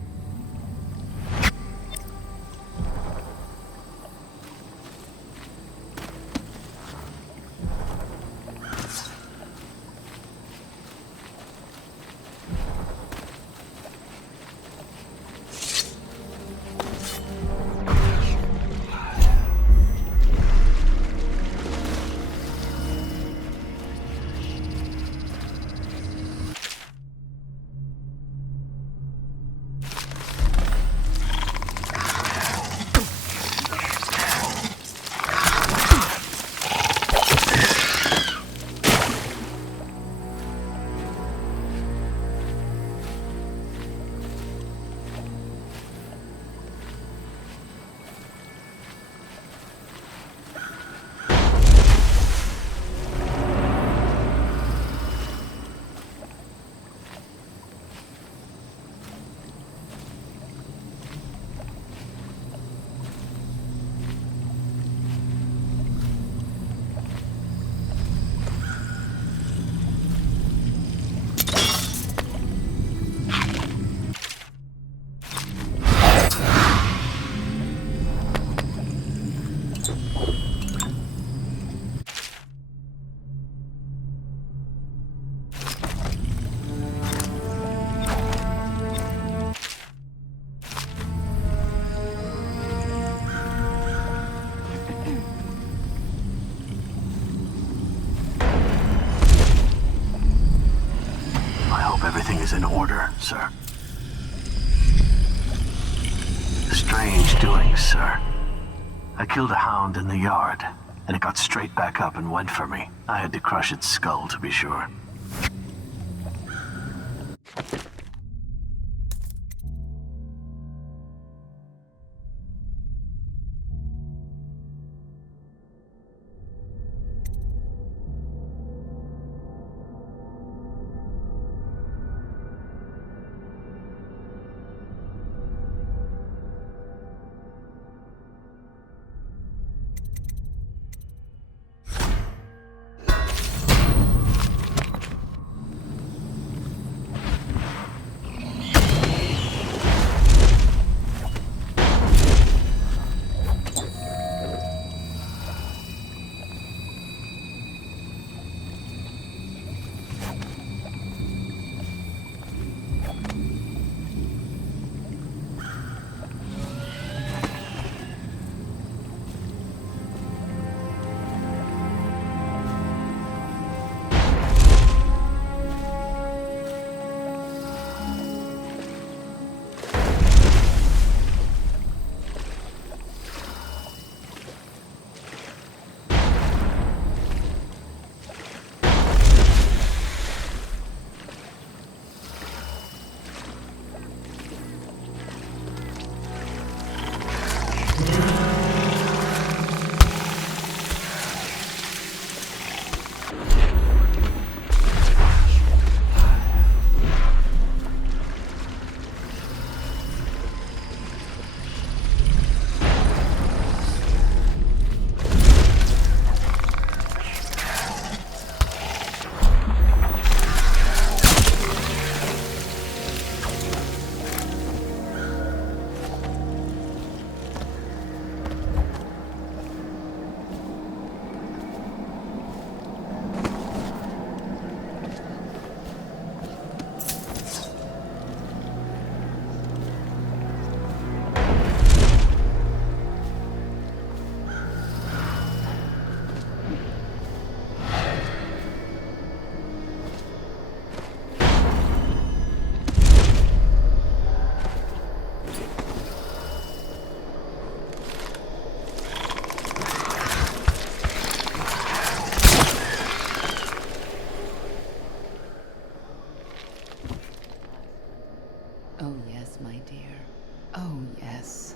Everything is in order, sir. Strange doings, sir. I killed a hound in the yard, and it got straight back up and went for me. I had to crush its skull, to be sure. Oh, yes, my dear. Oh, yes.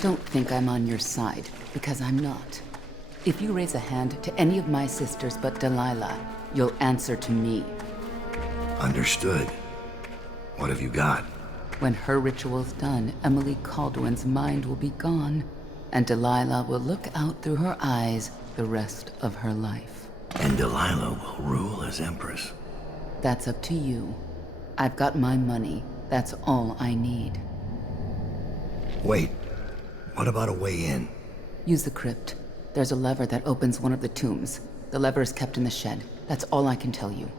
Don't think I'm on your side, because I'm not. If you raise a hand to any of my sisters but Delilah, you'll answer to me. Understood. What have you got? When her ritual's done, Emily Caldwin's mind will be gone, and Delilah will look out through her eyes the rest of her life. And Delilah will rule as Empress. That's up to you. I've got my money. That's all I need. Wait, what about a way in? Use the crypt. There's a lever that opens one of the tombs. The lever is kept in the shed. That's all I can tell you.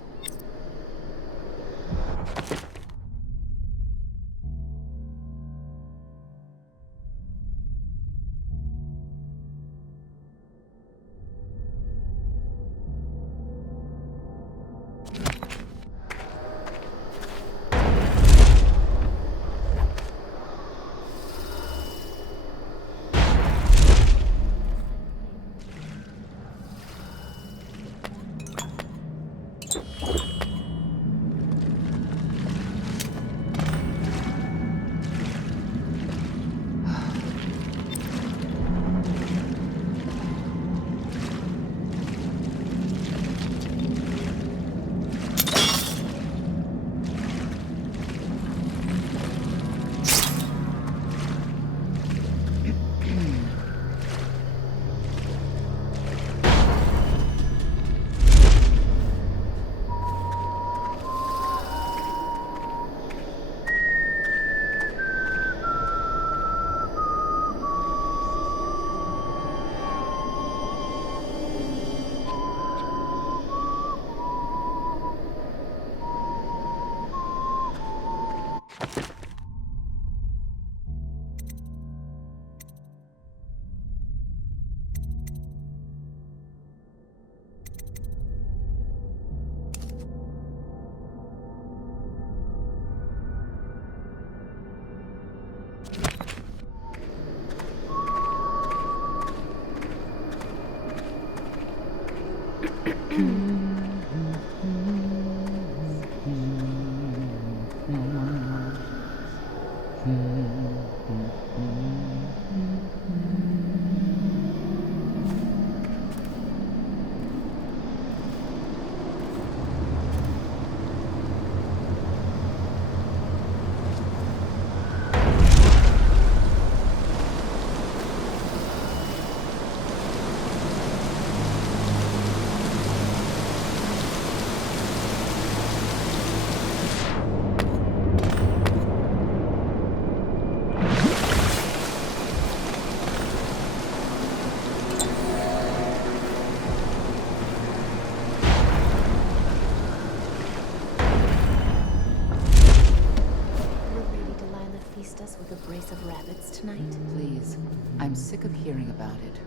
With a brace of rabbits tonight? Please. I'm sick of hearing about it.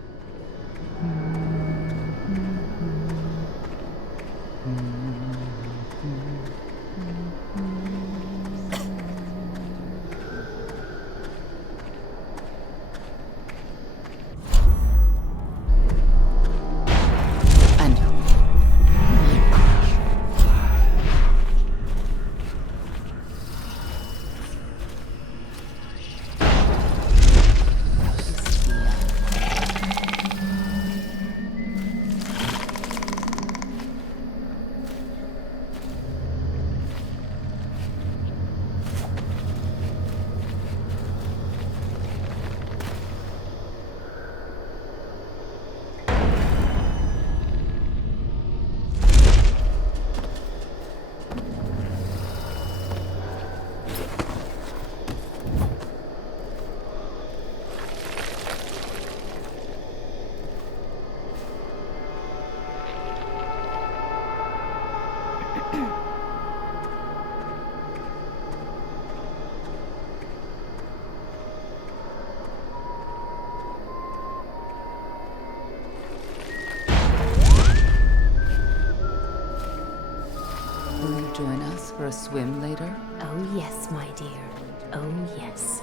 Join us for a swim later? Oh yes, my dear. Oh yes.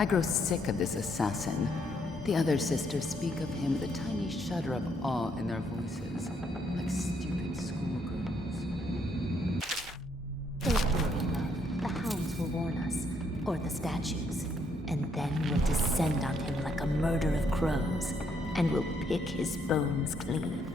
I grow sick of this assassin. The other sisters speak of him with a tiny shudder of awe in their voices, like stupid schoolgirls. Don't worry, love. The hounds will warn us, or the statues, and then we'll descend on him like a murder of crows, and we'll pick his bones clean.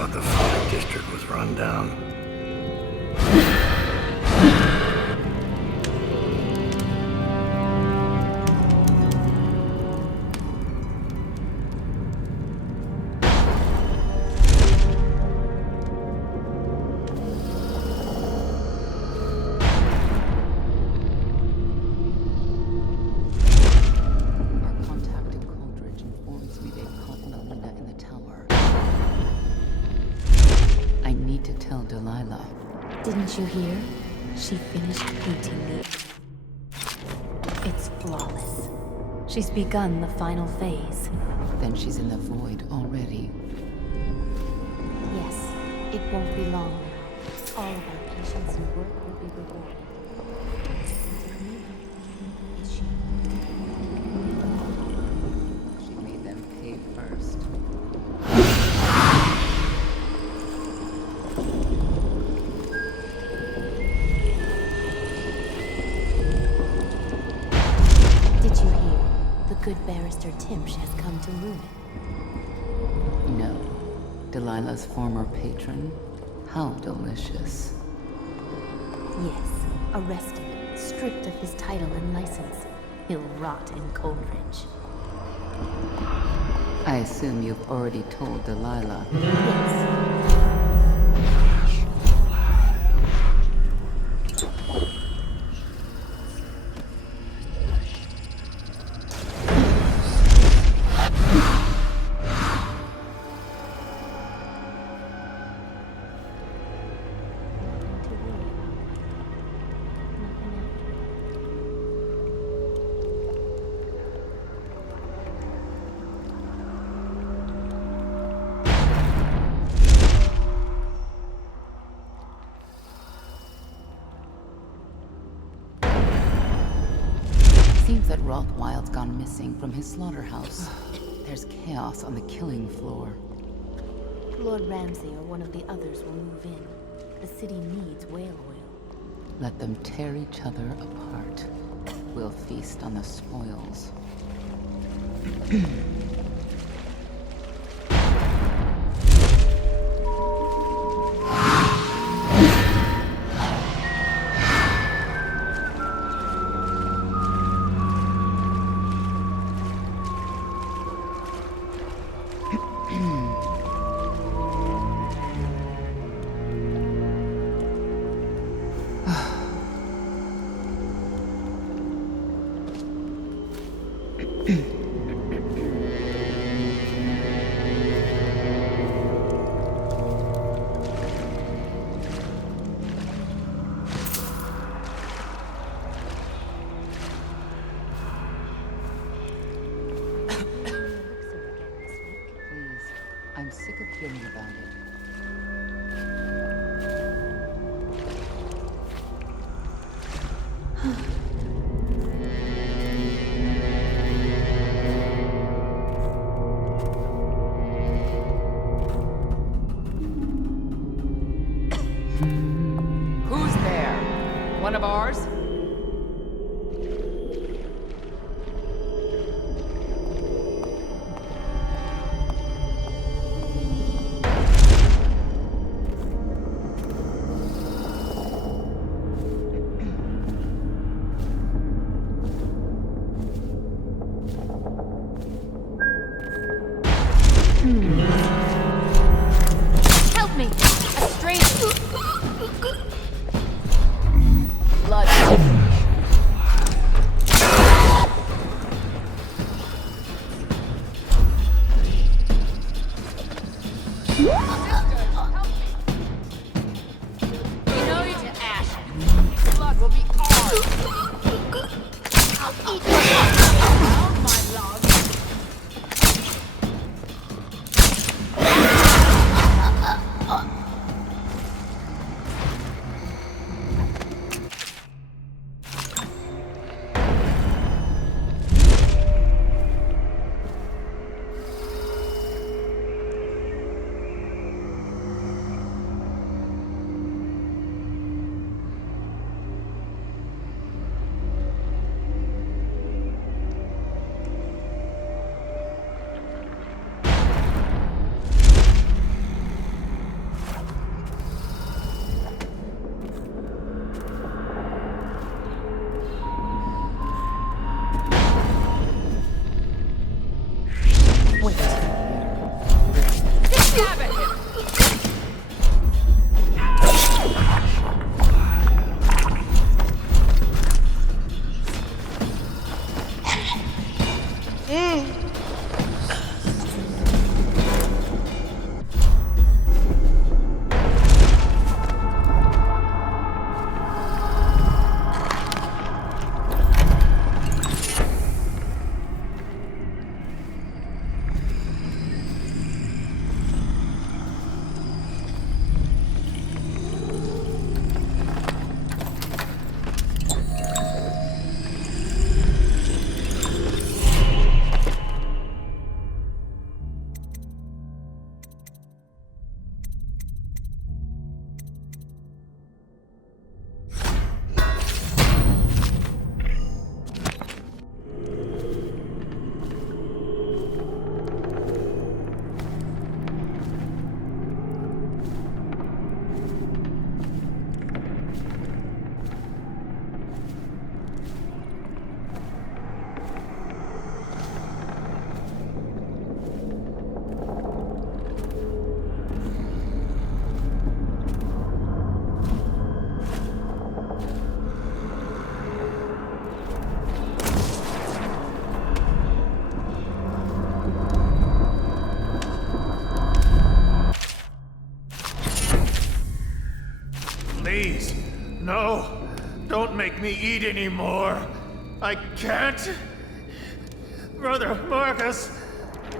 thought the Fort District was run down. Didn't you hear? She finished painting the... It's flawless. She's begun the final phase. Then she's in the void already. Yes, it won't be long now. All of our patience and work will be rewarded. She made them pay first. Good barrister Timsh has come to ruin. No. Delilah's former patron? How delicious. Yes. Arrested, stripped of his title and license. He'll rot in Coldridge. I assume you've already told Delilah. Yes. Seems that Rothwild's gone missing from his slaughterhouse. There's chaos on the killing floor. Lord Ramsay or one of the others will move in. The city needs whale oil. Let them tear each other apart. we'll feast on the spoils. I'm sick of hearing about it. Who's there? One of ours? Help me! A stranger! Blood. You know you to ash. Blood will be ours. I'll eat you. Found my love. Please, no. Don't make me eat anymore. I can't. Brother Marcus,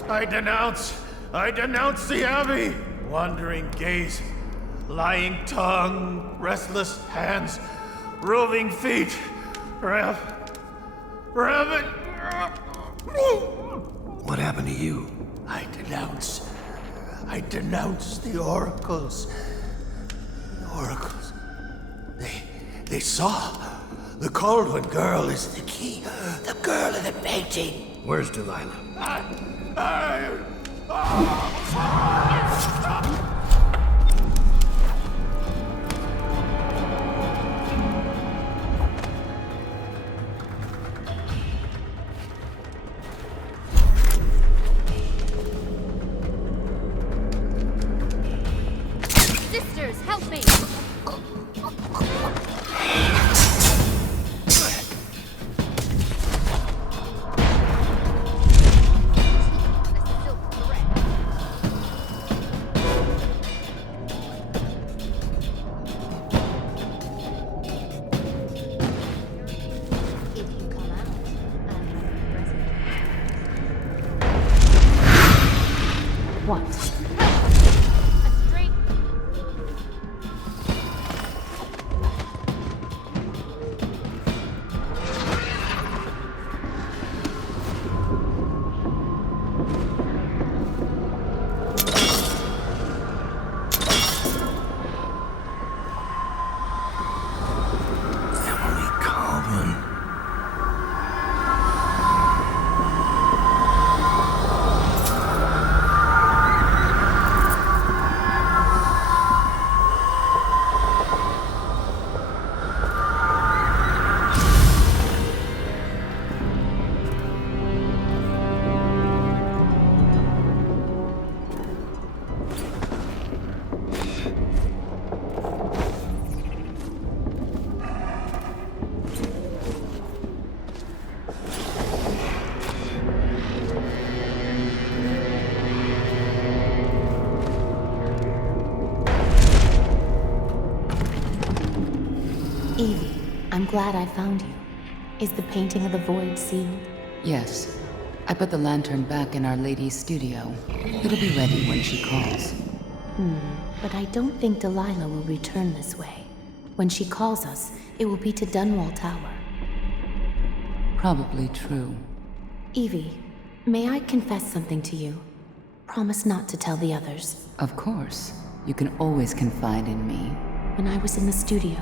I denounce the Abbey. Wandering gaze, lying tongue, restless hands, roving feet. Rabbit. What happened to you? I denounce the oracles. The oracles. They saw The Caldwell girl is the key. The girl in the painting. Where's Delilah? Sisters, help me! What? Evie, I'm glad I found you. Is the painting of the void sealed? Yes. I put the lantern back in Our Lady's studio. It'll be ready when she calls. But I don't think Delilah will return this way. When she calls us, it will be to Dunwall Tower. Probably true. Evie, may I confess something to you? Promise not to tell the others. Of course. You can always confide in me. When I was in the studio,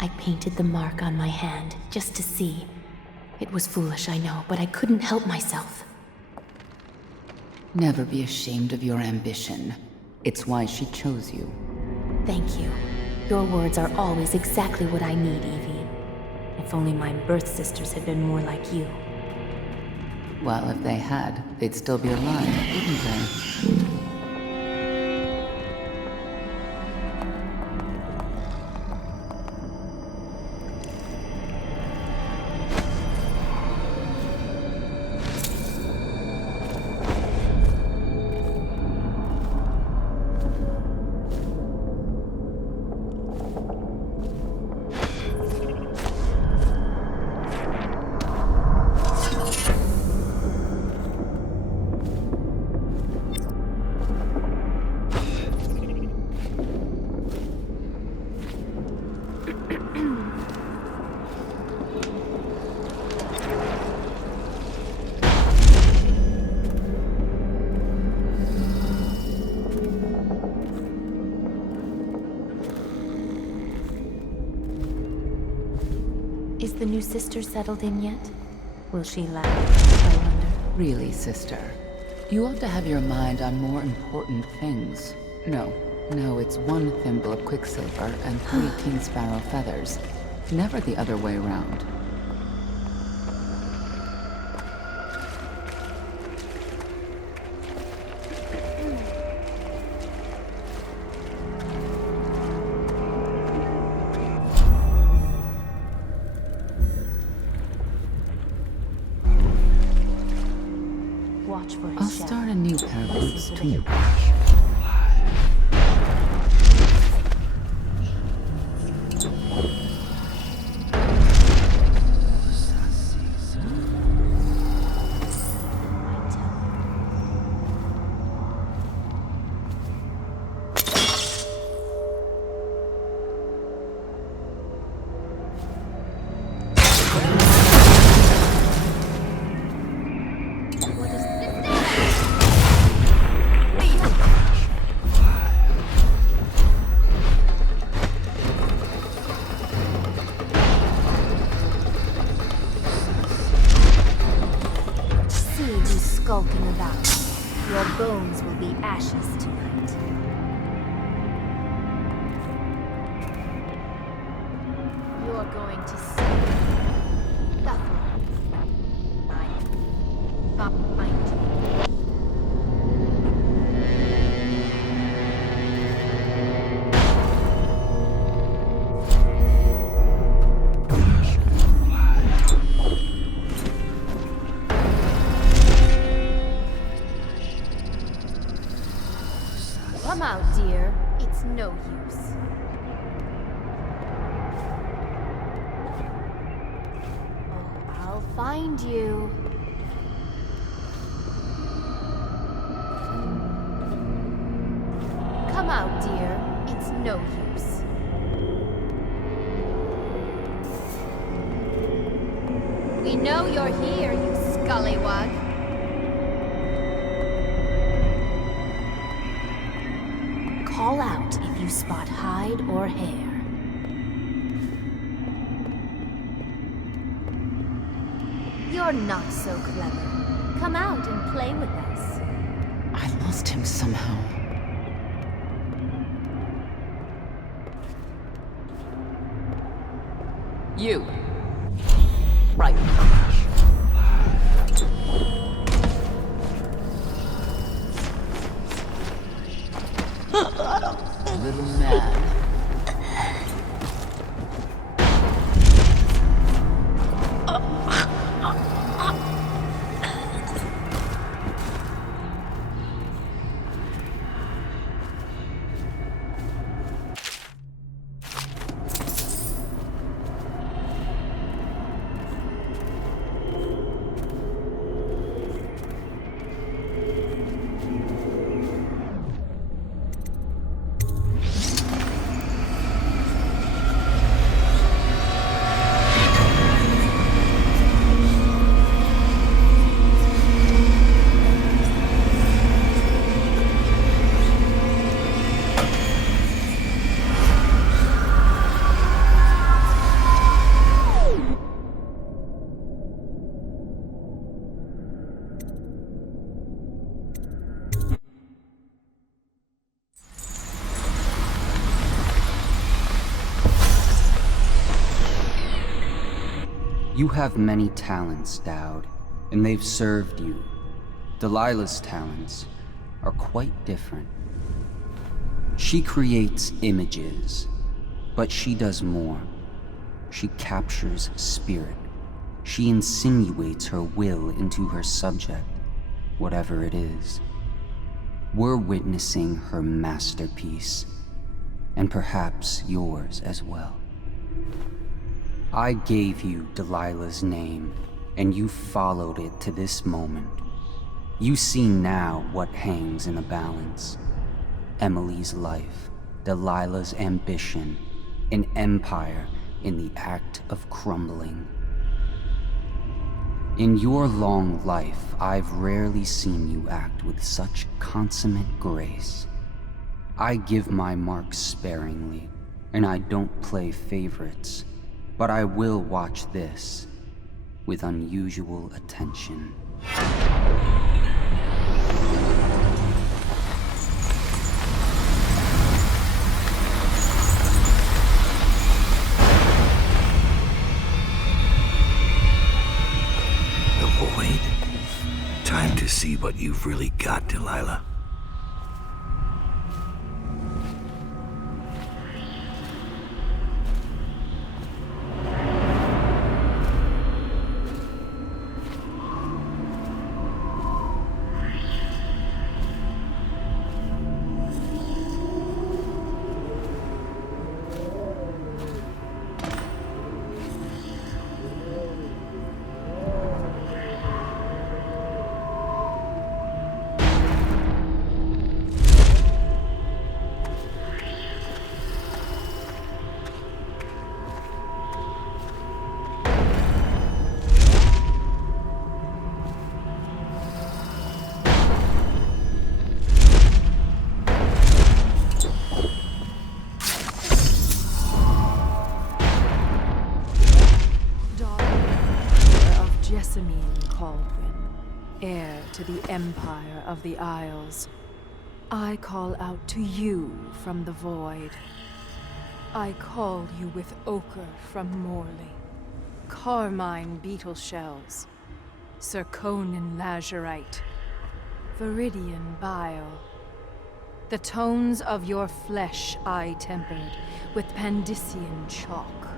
I painted the mark on my hand, just to see. It was foolish, I know, but I couldn't help myself. Never be ashamed of your ambition. It's why she chose you. Thank you. Your words are always exactly what I need, Evie. If only my birth sisters had been more like you. Well, if they had, they'd still be alive, wouldn't they? Is the new sister settled in yet? Will she laugh, I wonder? Really, sister. You ought to have your mind on more important things. No, it's one thimble of quicksilver and 3 king sparrow feathers. Never the other way around. Watch for his I'll shadow. start a new pair of boots too. skulking about. Your bones will be ashes tonight. You're going to see the behind you. Come out, dear. It's no use. Oh, I'll find you. Come out, dear. It's no use. We know you're here, you scullywug. Call out if you spot hide or hair. You're not so clever. Come out and play with us. I lost him somehow. You. Right. Little man. You have many talents, Dowd, and they've served you. Delilah's talents are quite different. She creates images, but she does more. She captures spirit. She insinuates her will into her subject, whatever it is. We're witnessing her masterpiece, and perhaps yours as well. I gave you Delilah's name, and you followed it to this moment. You see now what hangs in the balance. Emily's life, Delilah's ambition, an empire in the act of crumbling. In your long life, I've rarely seen you act with such consummate grace. I give my marks sparingly, and I don't play favorites. But I will watch this with unusual attention. The void. Time to see what you've really got, Delilah. heir to the Empire of the Isles. I call out to you from the void. I call you with ochre from Morley, carmine beetle shells, zirconin lazurite, viridian bile. The tones of your flesh I tempered with Pandician chalk.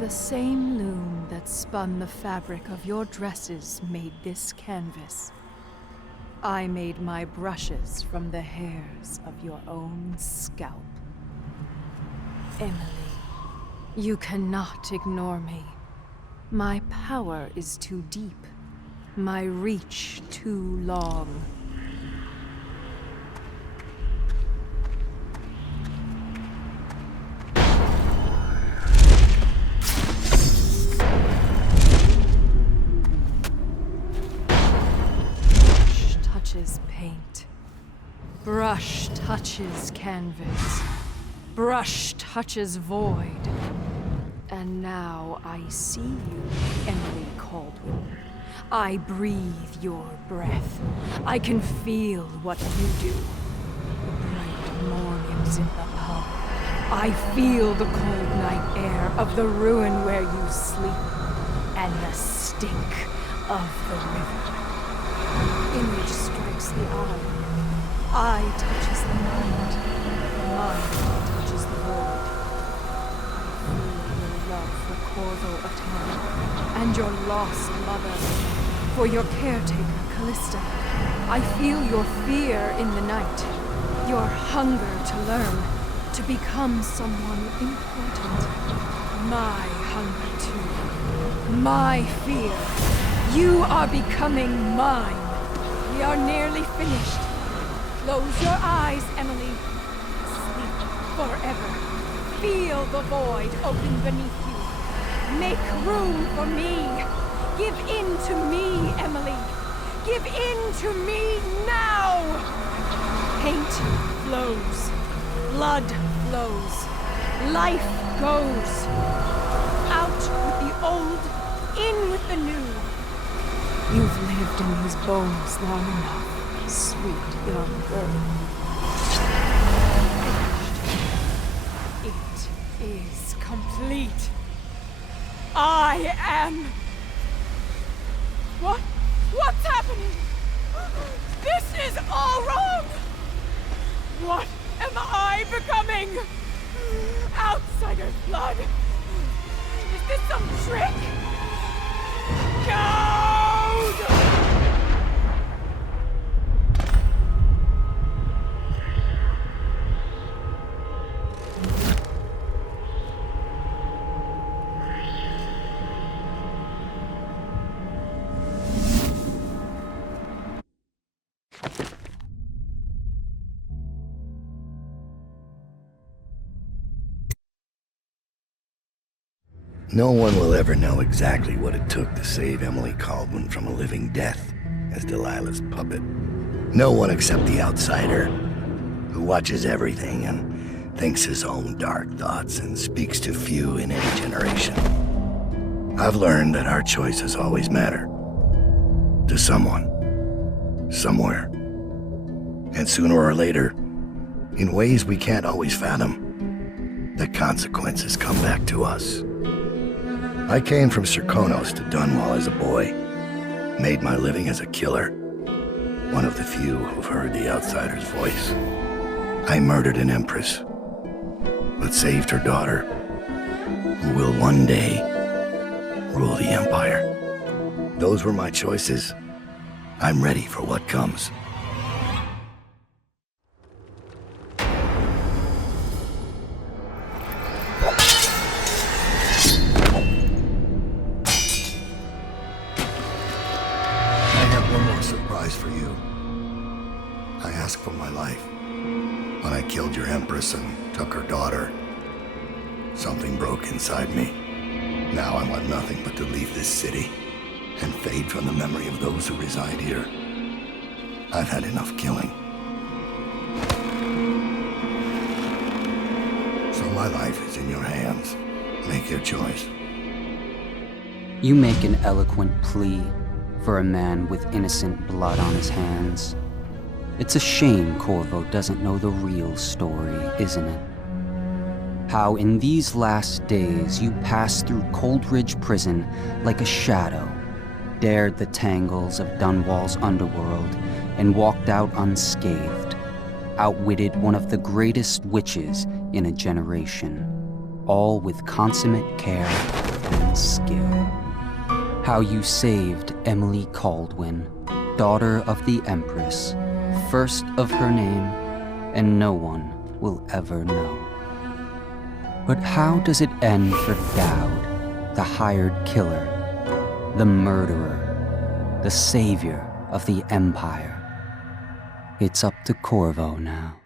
The same loom that spun the fabric of your dresses made this canvas. I made my brushes from the hairs of your own scalp. Emily, you cannot ignore me. My power is too deep, my reach too long. Touches paint. Brush touches canvas. Brush touches void. And now I see you, Emily Caldwell. I breathe your breath. I can feel what you do. The bright mornings in the pub. I feel the cold night air of the ruin where you sleep. And the stink of the river. Image strikes the eye touches the mind touches the void. I feel your love for Corvo Attano, and your lost mother, for your caretaker, Callista. I feel your fear in the night, your hunger to learn, to become someone important. My hunger too, my fear. You are becoming mine. We are nearly finished. Close your eyes, Emily. Sleep forever. Feel the void open beneath you. Make room for me. Give in to me, Emily. Give in to me now. Paint flows. Blood flows. Life goes. Out with the old, in with the new. You've lived in these bones long enough, sweet young girl. It is complete. I am... What's happening? This is all wrong! What am I becoming? Outsider's blood? Is this some trick? No! No one will ever know exactly what it took to save Emily Caldwell from a living death as Delilah's puppet. No one except the outsider, who watches everything and thinks his own dark thoughts and speaks to few in any generation. I've learned that our choices always matter. To someone. Somewhere. And sooner or later, in ways we can't always fathom, the consequences come back to us. I came from Serkonos to Dunwall as a boy, made my living as a killer, one of the few who've heard the outsider's voice. I murdered an empress, but saved her daughter, who will one day rule the Empire. Those were my choices. I'm ready for what comes. For you. I asked for my life. When I killed your empress and took her daughter, something broke inside me. Now I want nothing but to leave this city and fade from the memory of those who reside here. I've had enough killing. So my life is in your hands. Make your choice. You make an eloquent plea, for a man with innocent blood on his hands. It's a shame Corvo doesn't know the real story, isn't it? How in these last days you passed through Coldridge Prison like a shadow, dared the tangles of Dunwall's underworld, and walked out unscathed, outwitted one of the greatest witches in a generation, all with consummate care and skill. How you saved Emily Caldwin, daughter of the Empress, first of her name, and no one will ever know. But how does it end for Dowd, the hired killer, the murderer, the savior of the Empire? It's up to Corvo now.